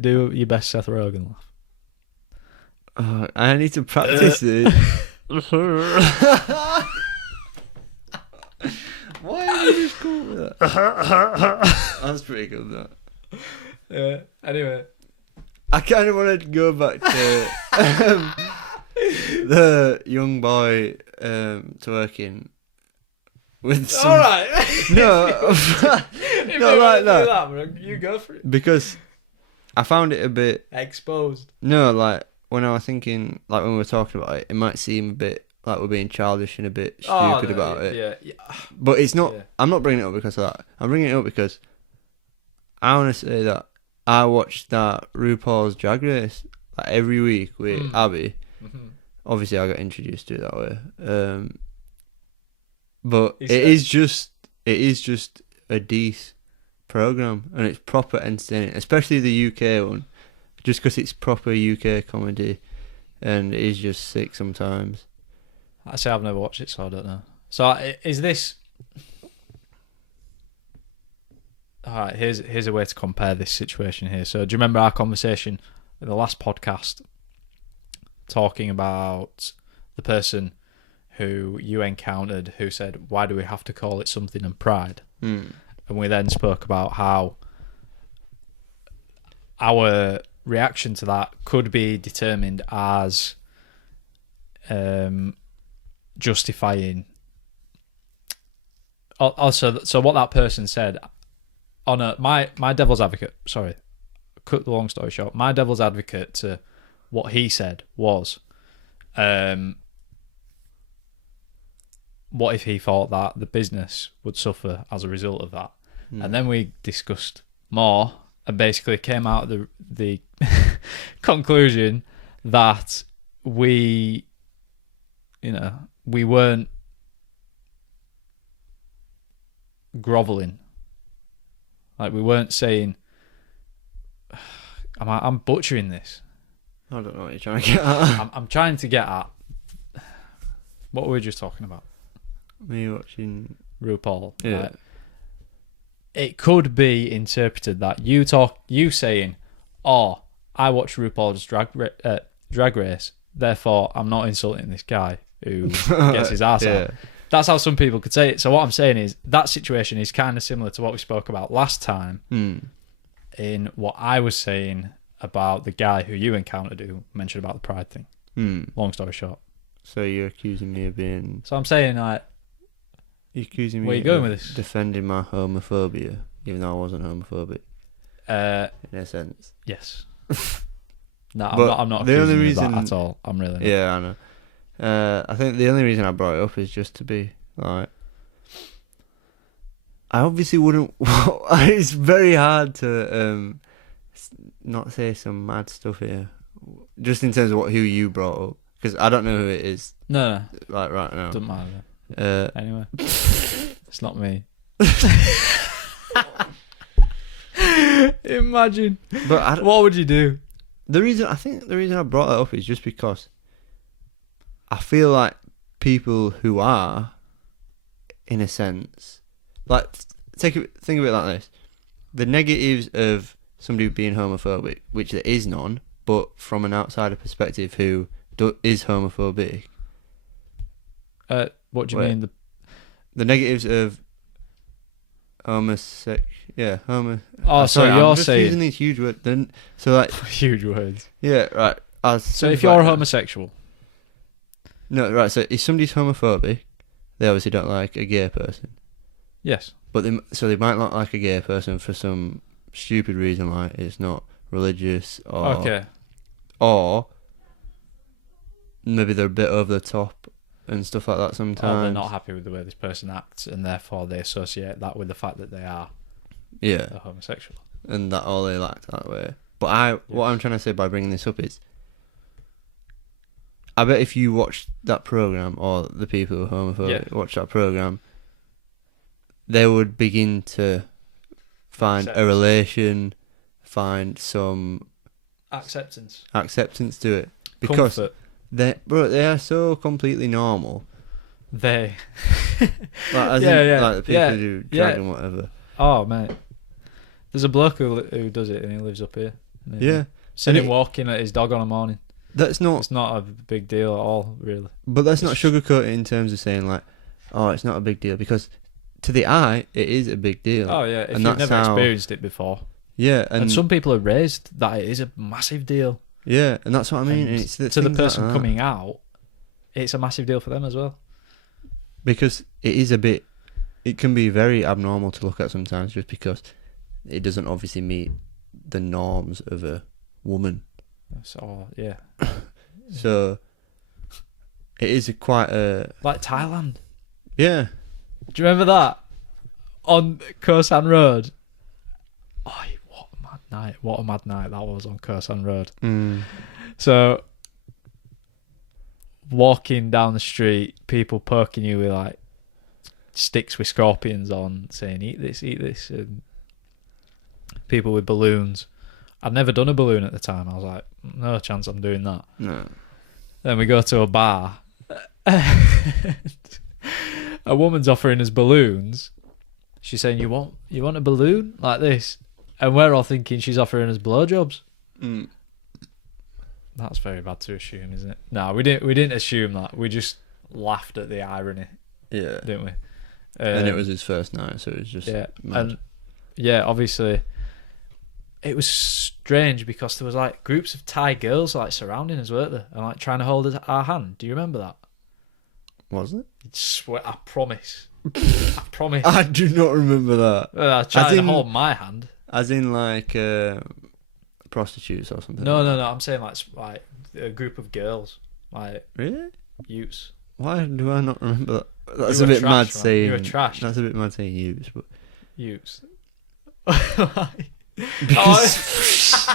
Do your best Seth Rogen laugh. I need to practice it. Why did you just call me that? That's pretty good, that. Yeah. Anyway. I kind of want to go back to the young boy twerking with some... Alright. No, not like that. You go for it. Because I found it a bit... Exposed. No, like, when I was thinking, like, when we were talking about it, it might seem a bit like we're being childish and a bit stupid about it. Yeah. But it's not... Yeah. I'm not bringing it up because of that. I'm bringing it up because I want to say that I watched that RuPaul's Drag Race like every week with Abby. Mm-hmm. Obviously, I got introduced to it that way. But it is just a decent program, and it's proper entertaining, especially the UK one, just because it's proper UK comedy, and it is just sick sometimes. I say I've never watched it, so I don't know. So is this... Alright, here's a way to compare this situation here. So do you remember our conversation in the last podcast talking about the person who you encountered who said, why do we have to call it something and pride? And we then spoke about how our reaction to that could be determined as justifying. Also, so what that person said on my devil's advocate. Sorry, cut the long story short. My devil's advocate to what he said was, what if he thought that the business would suffer as a result of that? And then we discussed more and basically came out of the conclusion that we weren't groveling. Like, we weren't saying, I'm butchering this. I don't know what you're trying to get at. I'm trying to get at, what were we just talking about? Me watching RuPaul. Yeah. Like, it could be interpreted that you saying, oh, I watch RuPaul's drag race therefore I'm not insulting this guy who gets his ass out. That's how some people could say it. So what I'm saying is that situation is kind of similar to what we spoke about last time in what I was saying about the guy who you encountered who mentioned about the pride thing. Long story short. So you're accusing me of being... So I'm saying, like... You're accusing me where are you going with this? Defending my homophobia, even though I wasn't homophobic. In a sense. Yes. No, I'm not the accusing only you reason, of that at all. I'm really not. Yeah, I know. I think the only reason I brought it up is just to be like... I obviously wouldn't... It's very hard to not say some mad stuff here. Just in terms of who you brought up. Because I don't know who it is. No. Like right now. Doesn't matter. Anyway. It's not me. Imagine. But what would you do? The reason I brought that up is just because I feel like people who are, in a sense, like think of it like this: the negatives of somebody being homophobic, which there is none, but from an outsider perspective, who is homophobic. What do you mean? The negatives of homosexual. Yeah, homo. Oh, so sorry, you're I'm just saying using these huge words. Then, so like huge words. Yeah, right. So if you're homosexual. No, right. So if somebody's homophobic, they obviously don't like a gay person. Yes. But they might not like a gay person for some stupid reason, like it's not religious or maybe they're a bit over the top and stuff like that sometimes. Or they're not happy with the way this person acts and therefore they associate that with the fact that they are a homosexual. And that all they like that way. But what I'm trying to say by bringing this up is I bet if you watched that programme or the people who are homophobic watch that programme, they would begin to find a relation, find some acceptance to it. Because comfort. They are so completely normal. Like the people who do drag and whatever. Oh mate, there's a bloke who does it and he lives up here. Yeah, seen him walking at his dog on a morning. It's not a big deal at all, really. But let's not sugarcoat it in terms of saying like, oh, it's not a big deal, because to the eye it is a big deal. Oh yeah, if you've never experienced it before. Yeah, and some people are raised that it is a massive deal. Yeah, and that's what I mean. And it's to the person coming out, it's a massive deal for them as well. Because it can be very abnormal to look at sometimes, just because it doesn't obviously meet the norms of a woman. So yeah. So it is quite a like Thailand. Yeah. Do you remember that on Koh San Road? Oh, what a mad night that was on Koh San Road. So walking down the street, people poking you with like sticks with scorpions on, saying eat this, and people with balloons. I'd never done a balloon at the time. I was like, no chance I'm doing that. No. Then we go to a bar. A woman's offering us balloons. She's saying, you want a balloon like this? And we're all thinking she's offering us blowjobs. That's very bad to assume, isn't it? No, we didn't assume that. We just laughed at the irony. Yeah. Didn't we? And it was his first night, so it was just mad. And obviously it was strange because there was like groups of Thai girls like surrounding us, weren't there? And like trying to hold our hand. Do you remember that? Was it? I promise. I promise. I do not remember that. Trying to hold my hand. As in like prostitutes or something? No. I'm saying like a group of girls. Like really? Youths. Why do I not remember that? That's a bit mad saying. You were trash. That's a bit mad saying youths, but youths. Because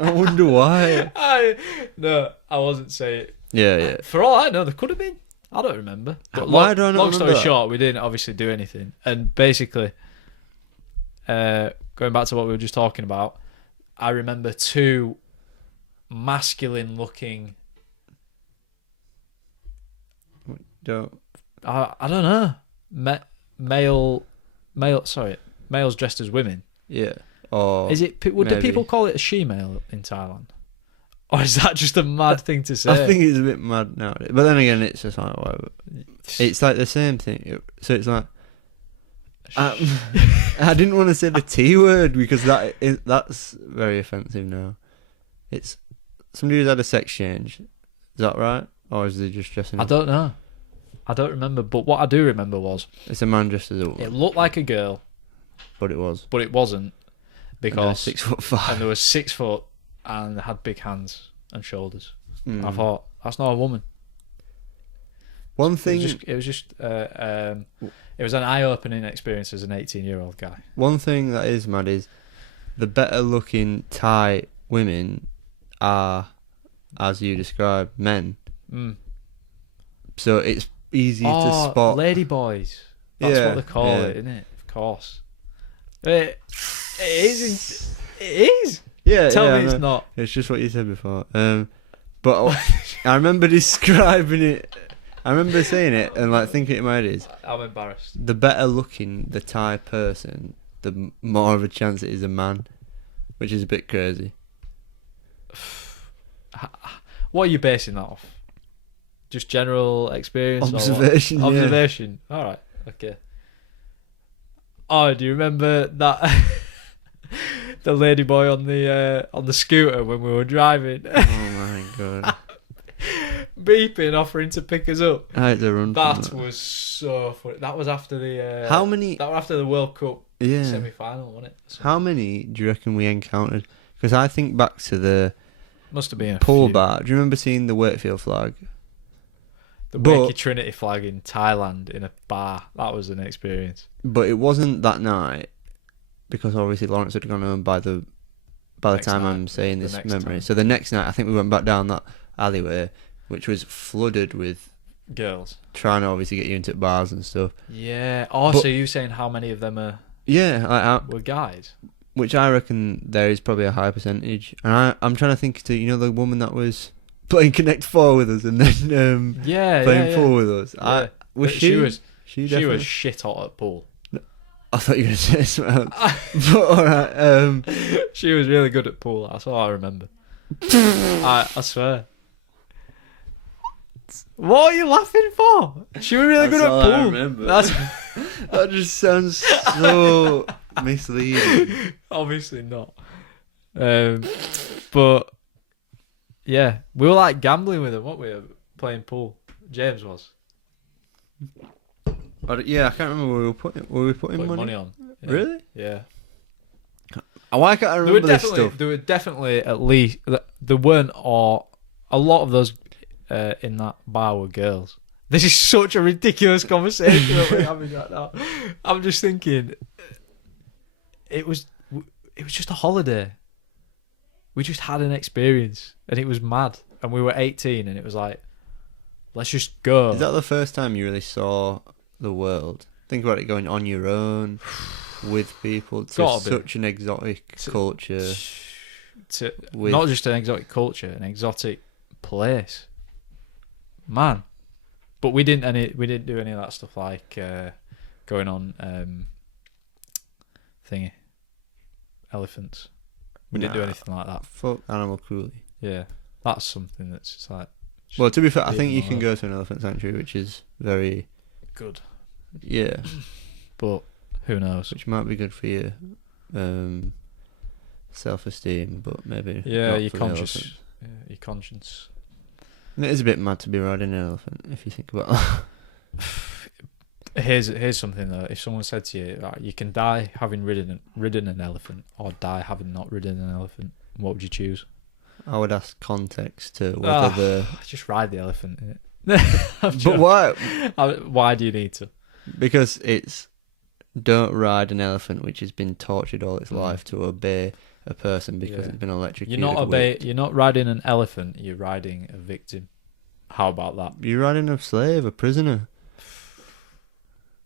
I wonder why. No, I wasn't saying. Yeah. For all I know, there could have been. I don't remember. But why do I not long remember story short, we didn't obviously do anything. And basically, going back to what we were just talking about, I remember two masculine-looking. I don't know. Males dressed as women. Yeah. Or is it? Would the people call it a she-male in Thailand? Or is that just a mad thing to say? I think it's a bit mad nowadays. But then again, it's just like, whatever. It's like the same thing. So it's like, I didn't want to say the T word because that's very offensive now. It's somebody who's had a sex change. Is that right? Or is he just dressing up? I don't know. I don't remember. But what I do remember was... It's a man dressed as a woman. It looked like a girl. But it was. But it wasn't. Because... 6'5". And there was 6 foot and they had big hands and shoulders. I thought, that's not a woman. One thing... It was an eye-opening experience as an 18-year-old guy. One thing that is mad is the better-looking Thai women are, as you described, men. So it's easy to spot. Lady boys. That's what they call it, isn't it? Of course. It is. It is. Yeah. Tell me it's not. It's just what you said before. But I remember describing it. I remember saying it and like thinking it in my head is. I'm embarrassed. The better looking the Thai person, the more of a chance it is a man, which is a bit crazy. What are you basing that off? Just general experience? Observation. Or observation. All right. Okay. Oh, do you remember that the lady boy on the scooter when we were driving? Oh my god. Beeping, offering to pick us up. I had to run. That was so funny. That was after the. How many? That was after the World Cup semi-final, wasn't it? So how many do you reckon we encountered? Because I think back to the. Must have been a pool few. bar. Do you remember seeing the Wakefield flag? The Wakey Trinity flag in Thailand in a bar. That was an experience. But it wasn't that night because obviously Lawrence had gone home by the time I'm saying this memory. Time. So the next night, I think we went back down that alleyway, which was flooded with girls trying to obviously get you into bars and stuff. Yeah. Oh, so you're saying how many of them are? Yeah, were guys. Which I reckon there is probably a high percentage. And I'm trying to think to the woman that was playing Connect 4 with us and then playing pool with us. Yeah. She was shit hot at pool. I thought you were going to say something else. But alright. She was really good at pool. That's all I remember. I swear. What are you laughing for? She was really good at pool. I remember. That just sounds so misleading. Obviously not. But yeah, we were like gambling with them, weren't we? Playing pool. James was. Yeah, I can't remember were we putting money on. Yeah. Really? Yeah. Why can't I remember this stuff? There were definitely at least there weren't, or a lot of those in that bar were girls. This is such a ridiculous conversation that we're having right now. I'm just thinking, it was just a holiday. We just had an experience, and it was mad. And we were 18, and it was like, let's just go. Is that the first time you really saw the world? Think about it, going on your own with people to such an exotic culture. Not just an exotic culture, an exotic place. Man. But we didn't do any of that stuff like going on thingy elephants. We didn't do anything like that. Fuck animal cruelty. Yeah, that's something that's just like. Well, to be fair, I think you can go to an elephant sanctuary, which is very good. Yeah, but who knows? Which might be good for your self-esteem, but maybe your conscience. Yeah, your conscience. And it is a bit mad to be riding an elephant if you think about that. Here's something though. If someone said to you, you can die having ridden an elephant, or die having not ridden an elephant, what would you choose? I would ask context to whether just ride the elephant. But why? Why do you need to? Because it's don't ride an elephant which has been tortured all its life to obey a person because it's been electrocuted. You're not riding an elephant. You're riding a victim. How about that? You're riding a slave, a prisoner.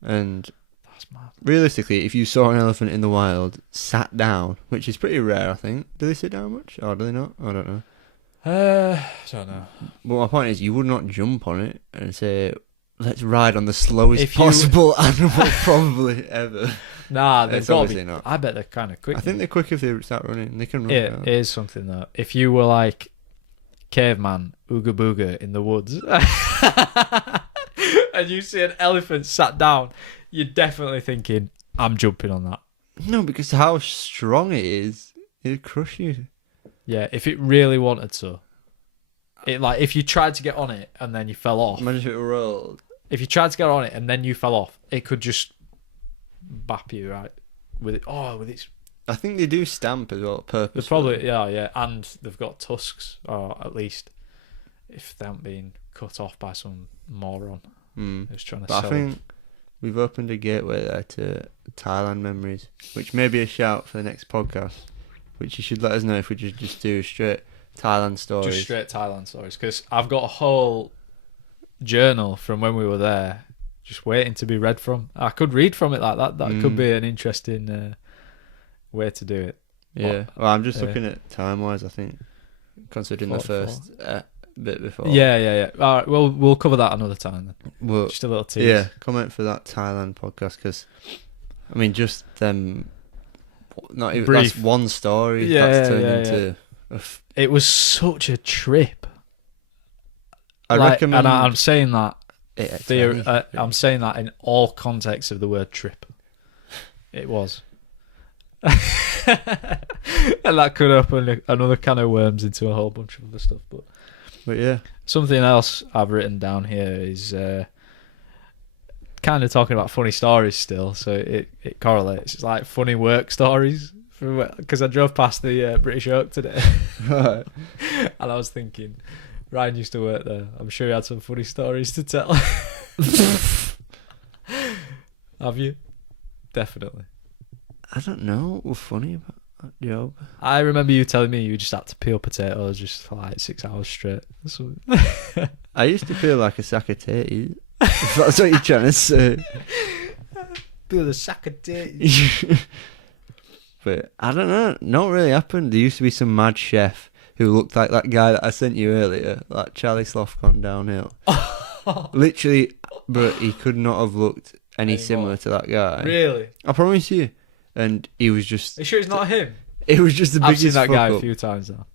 And that's mad. Realistically, if you saw an elephant in the wild sat down, which is pretty rare, I think. Do they sit down much, or do they not? I don't know. I don't know. But my point is, you would not jump on it and say, "Let's ride on the slowest possible animal probably ever." Nah, they've got to be. Not. I bet they're kind of quick. I think they're quick if they start running. They can run. It is something though. If you were like caveman ooga booga in the woods, and you see an elephant sat down, you're definitely thinking, I'm jumping on that. No, because how strong it is, it'd crush you. Yeah, if it really wanted to. If you tried to get on it and then you fell off. Imagine if it rolled. If you tried to get on it and then you fell off, it could just bap you, right? With its. I think they do stamp as well, purposely. They're probably, yeah, and they've got tusks, or at least if they haven't been cut off by some moron who's trying to But sell I think we've opened a gateway there to Thailand memories, which may be a shout for the next podcast, which you should let us know if we just do straight Thailand stories. Just straight Thailand stories, because I've got a whole journal from when we were there just waiting to be read from. I could read from it like that. That could be an interesting way to do it. Yeah. Well, I'm just looking at time-wise, I think, considering the first bit before. Yeah. All right, well, we'll cover that another time then. Well, just a little tease. Yeah, comment for that Thailand podcast, because, I mean, just them, not even, brief. That's one story that's turned into... It was such a trip. I recommend... And I'm saying that... I'm I'm saying that in all contexts of the word trip. It was. And that could open another can of worms into a whole bunch of other stuff. But yeah. Something else I've written down here is kind of talking about funny stories still, so it correlates. It's like funny work stories. Because I drove past the British Oak today. Right. And I was thinking, Ryan used to work there. I'm sure he had some funny stories to tell. Have you? Definitely. I don't know what was funny about that job. I remember you telling me you just had to peel potatoes just for like 6 hours straight. So... I used to feel like a sack of tatties. If that's what you're trying to say. Peel a sack of tatties. But I don't know. Not really happened. There used to be some mad chef who looked like that guy that I sent you earlier, like Charlie Sloth gone downhill. Literally, but he could not have looked any similar to that guy. Really? I promise you. And he was just... Are you sure it's not him? It was just the I've biggest seen that guy fuck a up. few times now.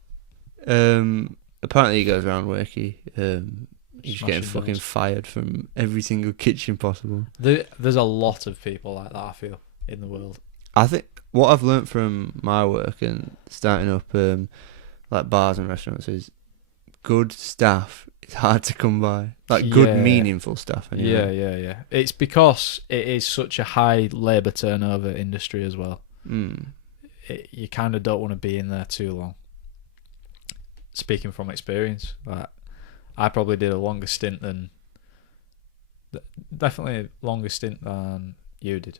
Apparently he goes around worky. He's just getting fucking fired from every single kitchen possible. There's a lot of people like that, I feel, in the world. I think what I've learnt from my work and starting up like bars and restaurants is good staff is hard to come by. Like good, meaningful staff. Anyway. Yeah. It's because it is such a high labour turnover industry as well. You kind of don't want to be in there too long. Speaking from experience, like I probably did a longer stint than you did.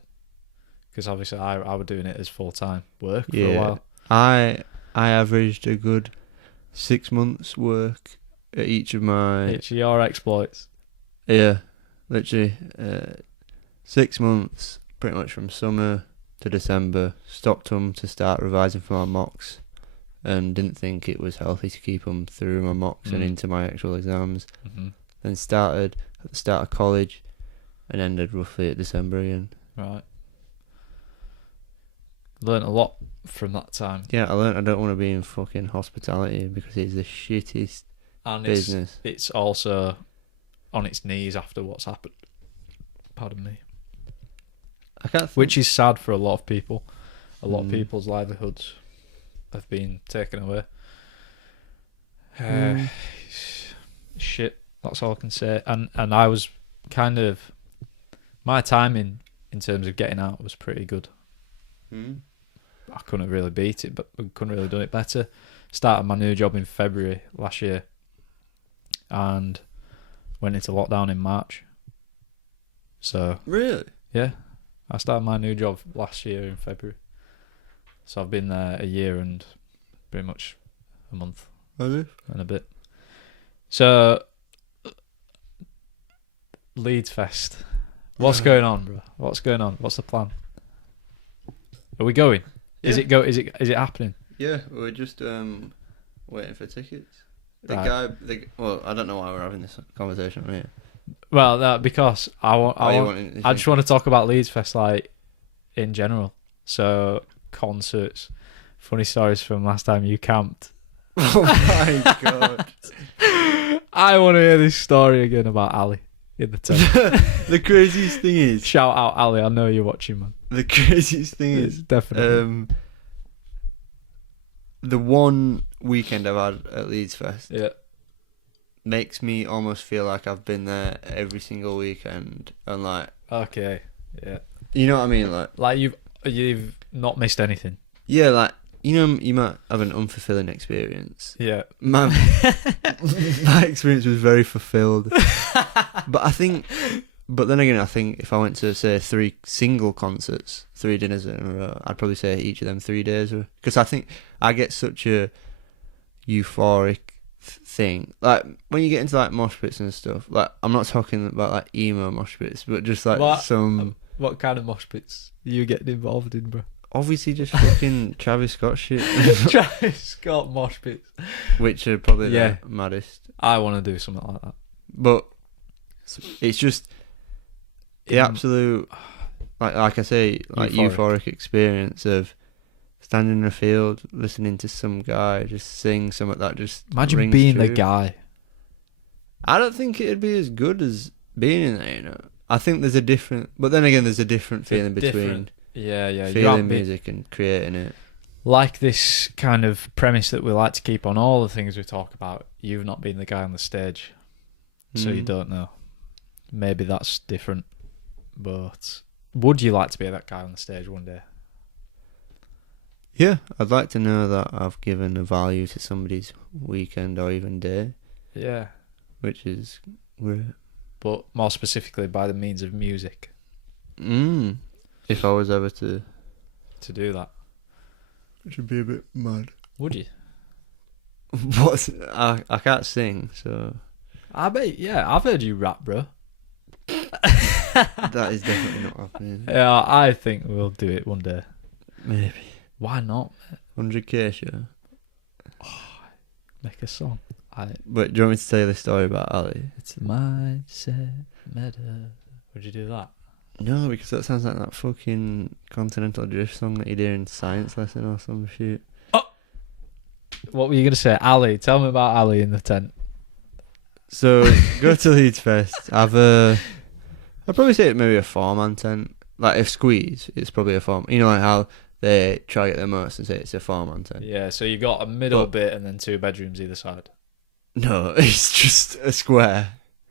Because obviously I was doing it as full-time work for a while. I averaged a good 6 months work at each of your exploits. Yeah, literally 6 months, pretty much from summer to December. Stopped them to start revising for my mocks, and didn't think it was healthy to keep them through my mocks and into my actual exams. Then started at the start of college and ended roughly at December again. Right. Learned a lot from that time. Yeah, I learned I don't want to be in fucking hospitality because it's the shittest business. It's also on its knees after what's happened. Pardon me. I can't. Which is sad for a lot of people. A lot of people's livelihoods have been taken away. Shit. That's all I can say. And I was kind of... My timing in terms of getting out was pretty good. I couldn't really beat it, but I couldn't really done it better. Started my new job in February last year and went into lockdown in March. So Really? Yeah, I started my new job last year in February. So I've been there a year and pretty much a month and a bit. So Leeds Fest. What's going on, bro? What's going on? What's the plan? Are we going? Yeah. Is it happening? Yeah, we're just waiting for tickets. The Right. guy, well, I don't know why we're having this conversation right here. Well, because I just want to talk about Leeds Fest like in general. So concerts, funny stories from last time you camped. Oh my god. I want to hear this story again about Ali in the tent. The craziest thing is... Shout out Ali, I know you're watching, man. The craziest thing is... Definitely. The one weekend I've had at Leeds Fest makes me almost feel like I've been there every single weekend. And like... Okay, yeah. You know what I mean? Like you've not missed anything. Yeah, like... You know, you might have an unfulfilling experience. Yeah. My experience was very fulfilled. But then again, I think if I went to, say, 3 single concerts, 3 dinners in a row, I'd probably say each of them 3 days. Because I think I get such a euphoric thing. Like, when you get into, like, mosh pits and stuff, like, I'm not talking about, like, emo mosh pits, but just, like, What kind of mosh pits are you getting involved in, bro? Obviously just fucking Travis Scott shit. Travis Scott mosh pits. Which are probably the maddest. I want to do something like that. But it's just the absolute, like I say, like euphoric experience of standing in a field, listening to some guy just sing some of that. Just imagine being the guy. I don't think it'd be as good as being in there. You know, I think there's a different, but then again, there's a different feeling between. Yeah. Feeling music and creating it. Like this kind of premise that we like to keep on all the things we talk about. You've not been the guy on the stage, so you don't know. Maybe that's different. But would you like to be that guy on the stage one day? Yeah, I'd like to know that I've given a value to somebody's weekend or even day. Yeah. Which is great. But more specifically by the means of music. If I was ever to do that. Which would be a bit mad. Would you? I can't sing, so... I bet, yeah, I've heard you rap, bro. That is definitely not happening. Yeah, I think we'll do it one day. Maybe. Why not? 100k, sure. Make a song. But do you want me to tell you the story about Ali? It's the mindset matter. Would you do that? No, because that sounds like that fucking Continental Drift song that you do in science lesson or some shit. Oh! What were you going to say? Ali. Tell me about Ali in the tent. So, go to Leeds Fest. I'd probably say it maybe a 4-man tent. Like, if squeeze, it's probably a 4-man. You know, like how they try to get their most and say it's a 4-man tent. Yeah, so you got a middle bit and then 2 bedrooms either side. No, it's just a square.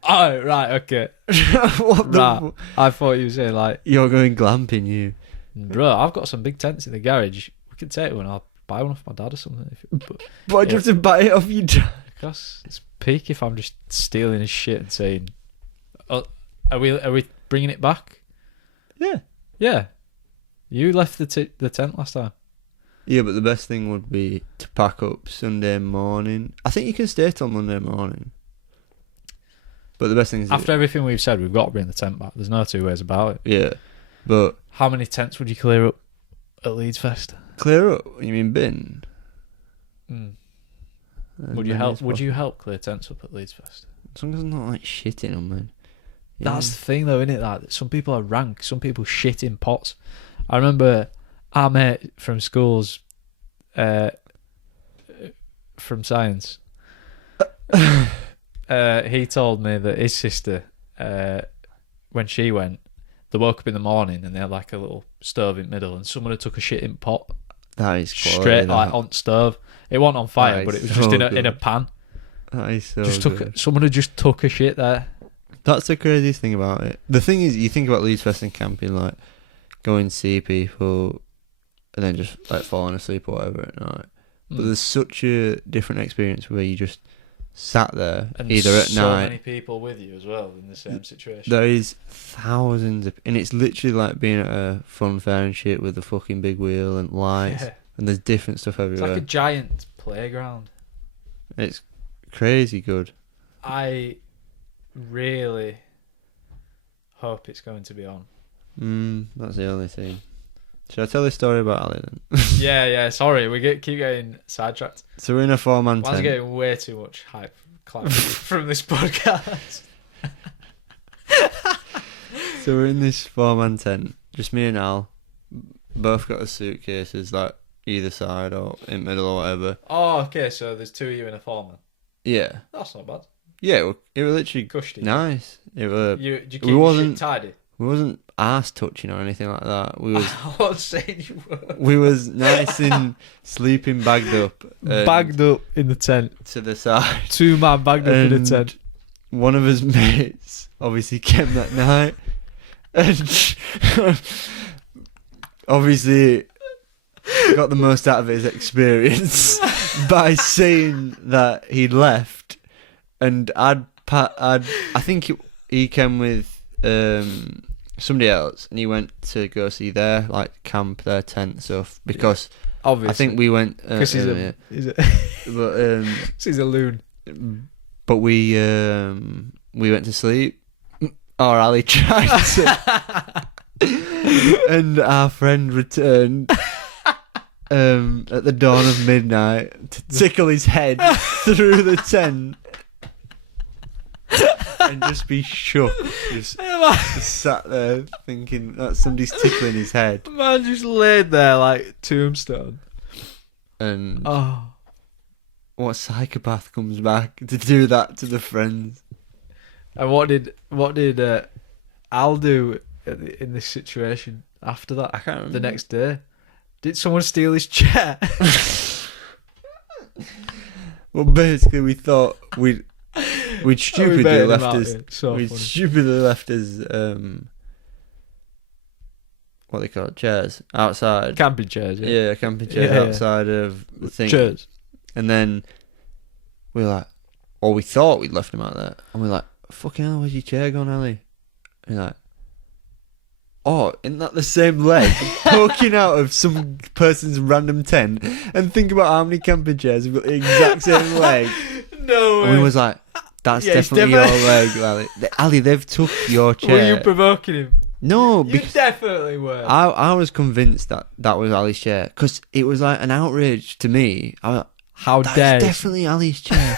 Oh, right, okay. What the right. I thought you were saying, like... You're going glamping, you. Bro, I've got some big tents in the garage. We can take one. I'll buy one off my dad or something. Why'd you have to buy it off your dad? Because it's peak if I'm just stealing his shit and saying... Oh, are we bringing it back? Yeah. Yeah. You left the tent last time. Yeah, but the best thing would be to pack up Sunday morning. I think you can stay till Monday morning. But the best thing is... After everything we've said, we've got to bring the tent back. There's no 2 ways about it. Yeah, but... How many tents would you clear up at Leeds Fest? Clear up? You mean bin? Would you help clear tents up at Leeds Fest? As long as I'm not, like, shitting on man. Yeah. That's the thing, though, isn't it? That some people are rank. Some people shit in pots. I remember our mate from schools, from science... he told me that his sister, when she went, they woke up in the morning and they had like a little stove in the middle and someone had took a shit in pot. That is quality, straight like on stove. It wasn't on fire, but it was just in a pan. That is so good. Someone had just took a shit there. That's the craziest thing about it. The thing is, you think about Leeds Fest and camping, like going to see people and then just like falling asleep or whatever at night. But there's such a different experience where you just sat there and either at so night. So many people with you as well in the same situation. There is thousands of, and it's literally like being at a fun fair and shit with a fucking big wheel and lights, and there's different stuff everywhere. It's like a giant playground. It's crazy good. I really hope it's going to be on. That's the only thing. Should I tell this story about Ali then? Yeah. Sorry, we keep getting sidetracked. So we're in a 4-man tent. I was getting way too much hype from this podcast. So we're in this 4-man tent, just me and Al. Both got our suitcases, like either side or in the middle or whatever. Oh, okay, so there's 2 of you in a foreman. Yeah. That's not bad. Yeah, it was literally Cushy. nice. It was. Did you keep your shit tidy? We wasn't arse touching or anything like that. We was. I was saying you were. We was nice and sleeping bagged up. Bagged up in the tent. To the side. 2 man bagged up in the tent. One of his mates obviously came that night. And obviously got the most out of his experience by saying that he'd left. And I think he came with somebody else, and he went to go see their camp, their tent stuff, because obviously I think we went because he's a loon. But we went to sleep, or Ali tried to, and our friend returned at the dawn of midnight to tickle his head through the tent. And just be shook. Just sat there thinking that somebody's tickling his head. Man just laid there like tombstone. And what psychopath comes back to do that to the friends? And what did Al do in this situation after that? I can't remember. The next day, did someone steal his chair? Well, basically, we thought we'd stupidly left his what they call it, chairs outside. Camping chairs, yeah. Yeah, camping chairs outside of the thing. Chairs. And then we were like, or we thought we'd left him out there, and we were like, fucking hell, where's your chair gone, Ali? And you're like, oh, isn't that the same leg poking out of some person's random tent? And think about how many camping chairs have got the exact same leg. No way. And we was like, that's definitely your leg, Ali. Ali, they've took your chair. Were you provoking him? No, You because definitely were. I was convinced that was Ali's chair, because it was like an outrage to me. I was like, how that's dare definitely Ali's chair.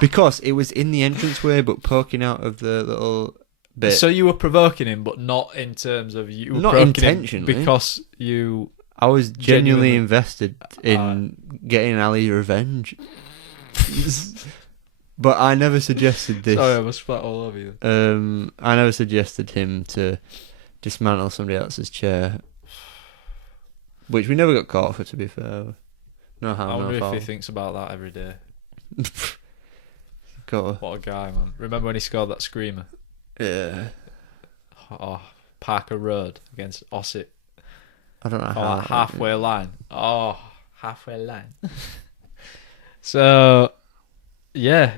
Because it was in the entranceway but poking out of the little bit. So you were provoking him, but not in terms of you were Not provoking intentionally. him because you... I was genuinely Genuinely. invested in getting Ali revenge. But I never suggested this. Sorry, I was spat all over you. I never suggested him to dismantle somebody else's chair, which we never got caught for, to be fair. No harm, I wonder no if foul. he thinks about that every day. Got What a guy, man. Remember when he scored that screamer? yeah. Oh, Parker Road against Ossett. I don't know Oh, how. that halfway line. Oh, halfway line. So, yeah,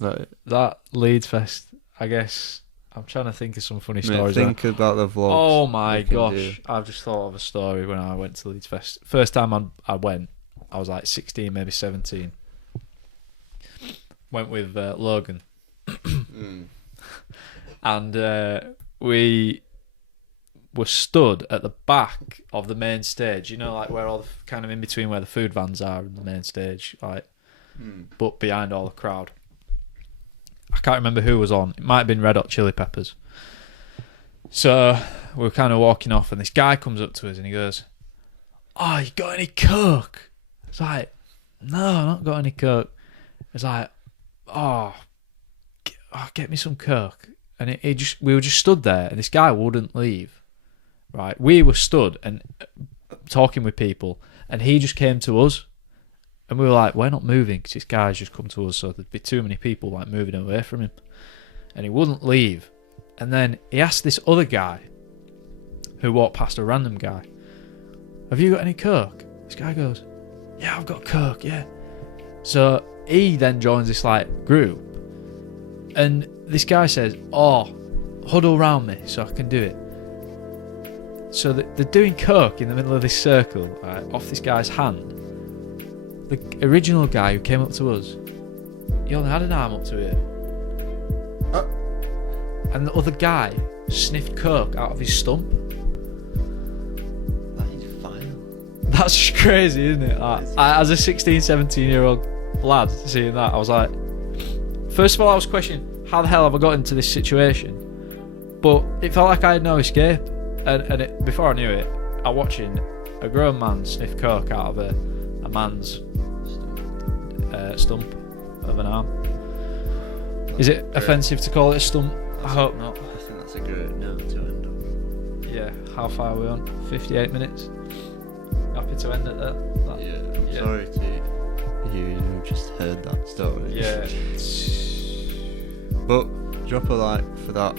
Right. that Leeds Fest, I guess... I'm trying to think of some funny stories. Think about the vlogs. Oh my we can gosh. do. I've just thought of a story when I went to Leeds Fest. First time I went, I was like 16, maybe 17. Went with Logan. And we were stood at the back of the main stage, you know, like where all the kind of in between where the food vans are and the main stage, like, but behind all the crowd. I can't remember who was on. It might have been Red Hot Chili Peppers. So we were kind of walking off, and this guy comes up to us and he goes, "Oh, you got any coke?" It's like, "No, I've not got any coke." It's like, get me some coke. And we were just stood there, and this guy wouldn't leave. Right, we were stood and talking with people, and he just came to us. And we were like, we're not moving because this guy's just come to us, so there'd be too many people like moving away from him. And he wouldn't leave. And then he asked this other guy who walked past, a random guy, "Have you got any coke?" This guy goes, "Yeah, I've got coke, yeah." So he then joins this like group. And this guy says, "Oh, huddle round me so I can do it." So they're doing coke in the middle of this circle, right, off this guy's hand. The original guy who came up to us, he only had an arm up to it. And the other guy sniffed coke out of his stump. That is vile. That's crazy, isn't it? Like, as a 16, 17-year-old lad seeing that, I was like, first of all, I was questioning, how the hell have I got into this situation? But it felt like I had no escape. And before I knew it, I was watching a grown man sniff coke out of a man's stump of an arm. Is it offensive to call it a stump? I hope not. I think that's a great note to end on. Yeah, how far are we on? 58 minutes? Happy to end it there? I'm sorry to you who just heard that story. Yeah. But drop a like for that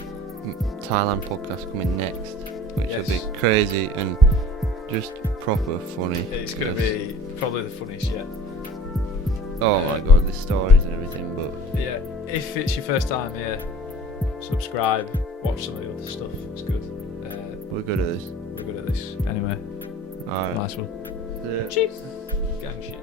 Thailand podcast coming next, which will be crazy and just proper funny. It's going to be probably the funniest yet. Oh my god, the stories and everything, but... Yeah, if it's your first time here, subscribe, watch some of the other stuff, it's good. We're good at this. We're good at this. Anyway, Alright. nice one. Yeah. Cheap. Gang shit.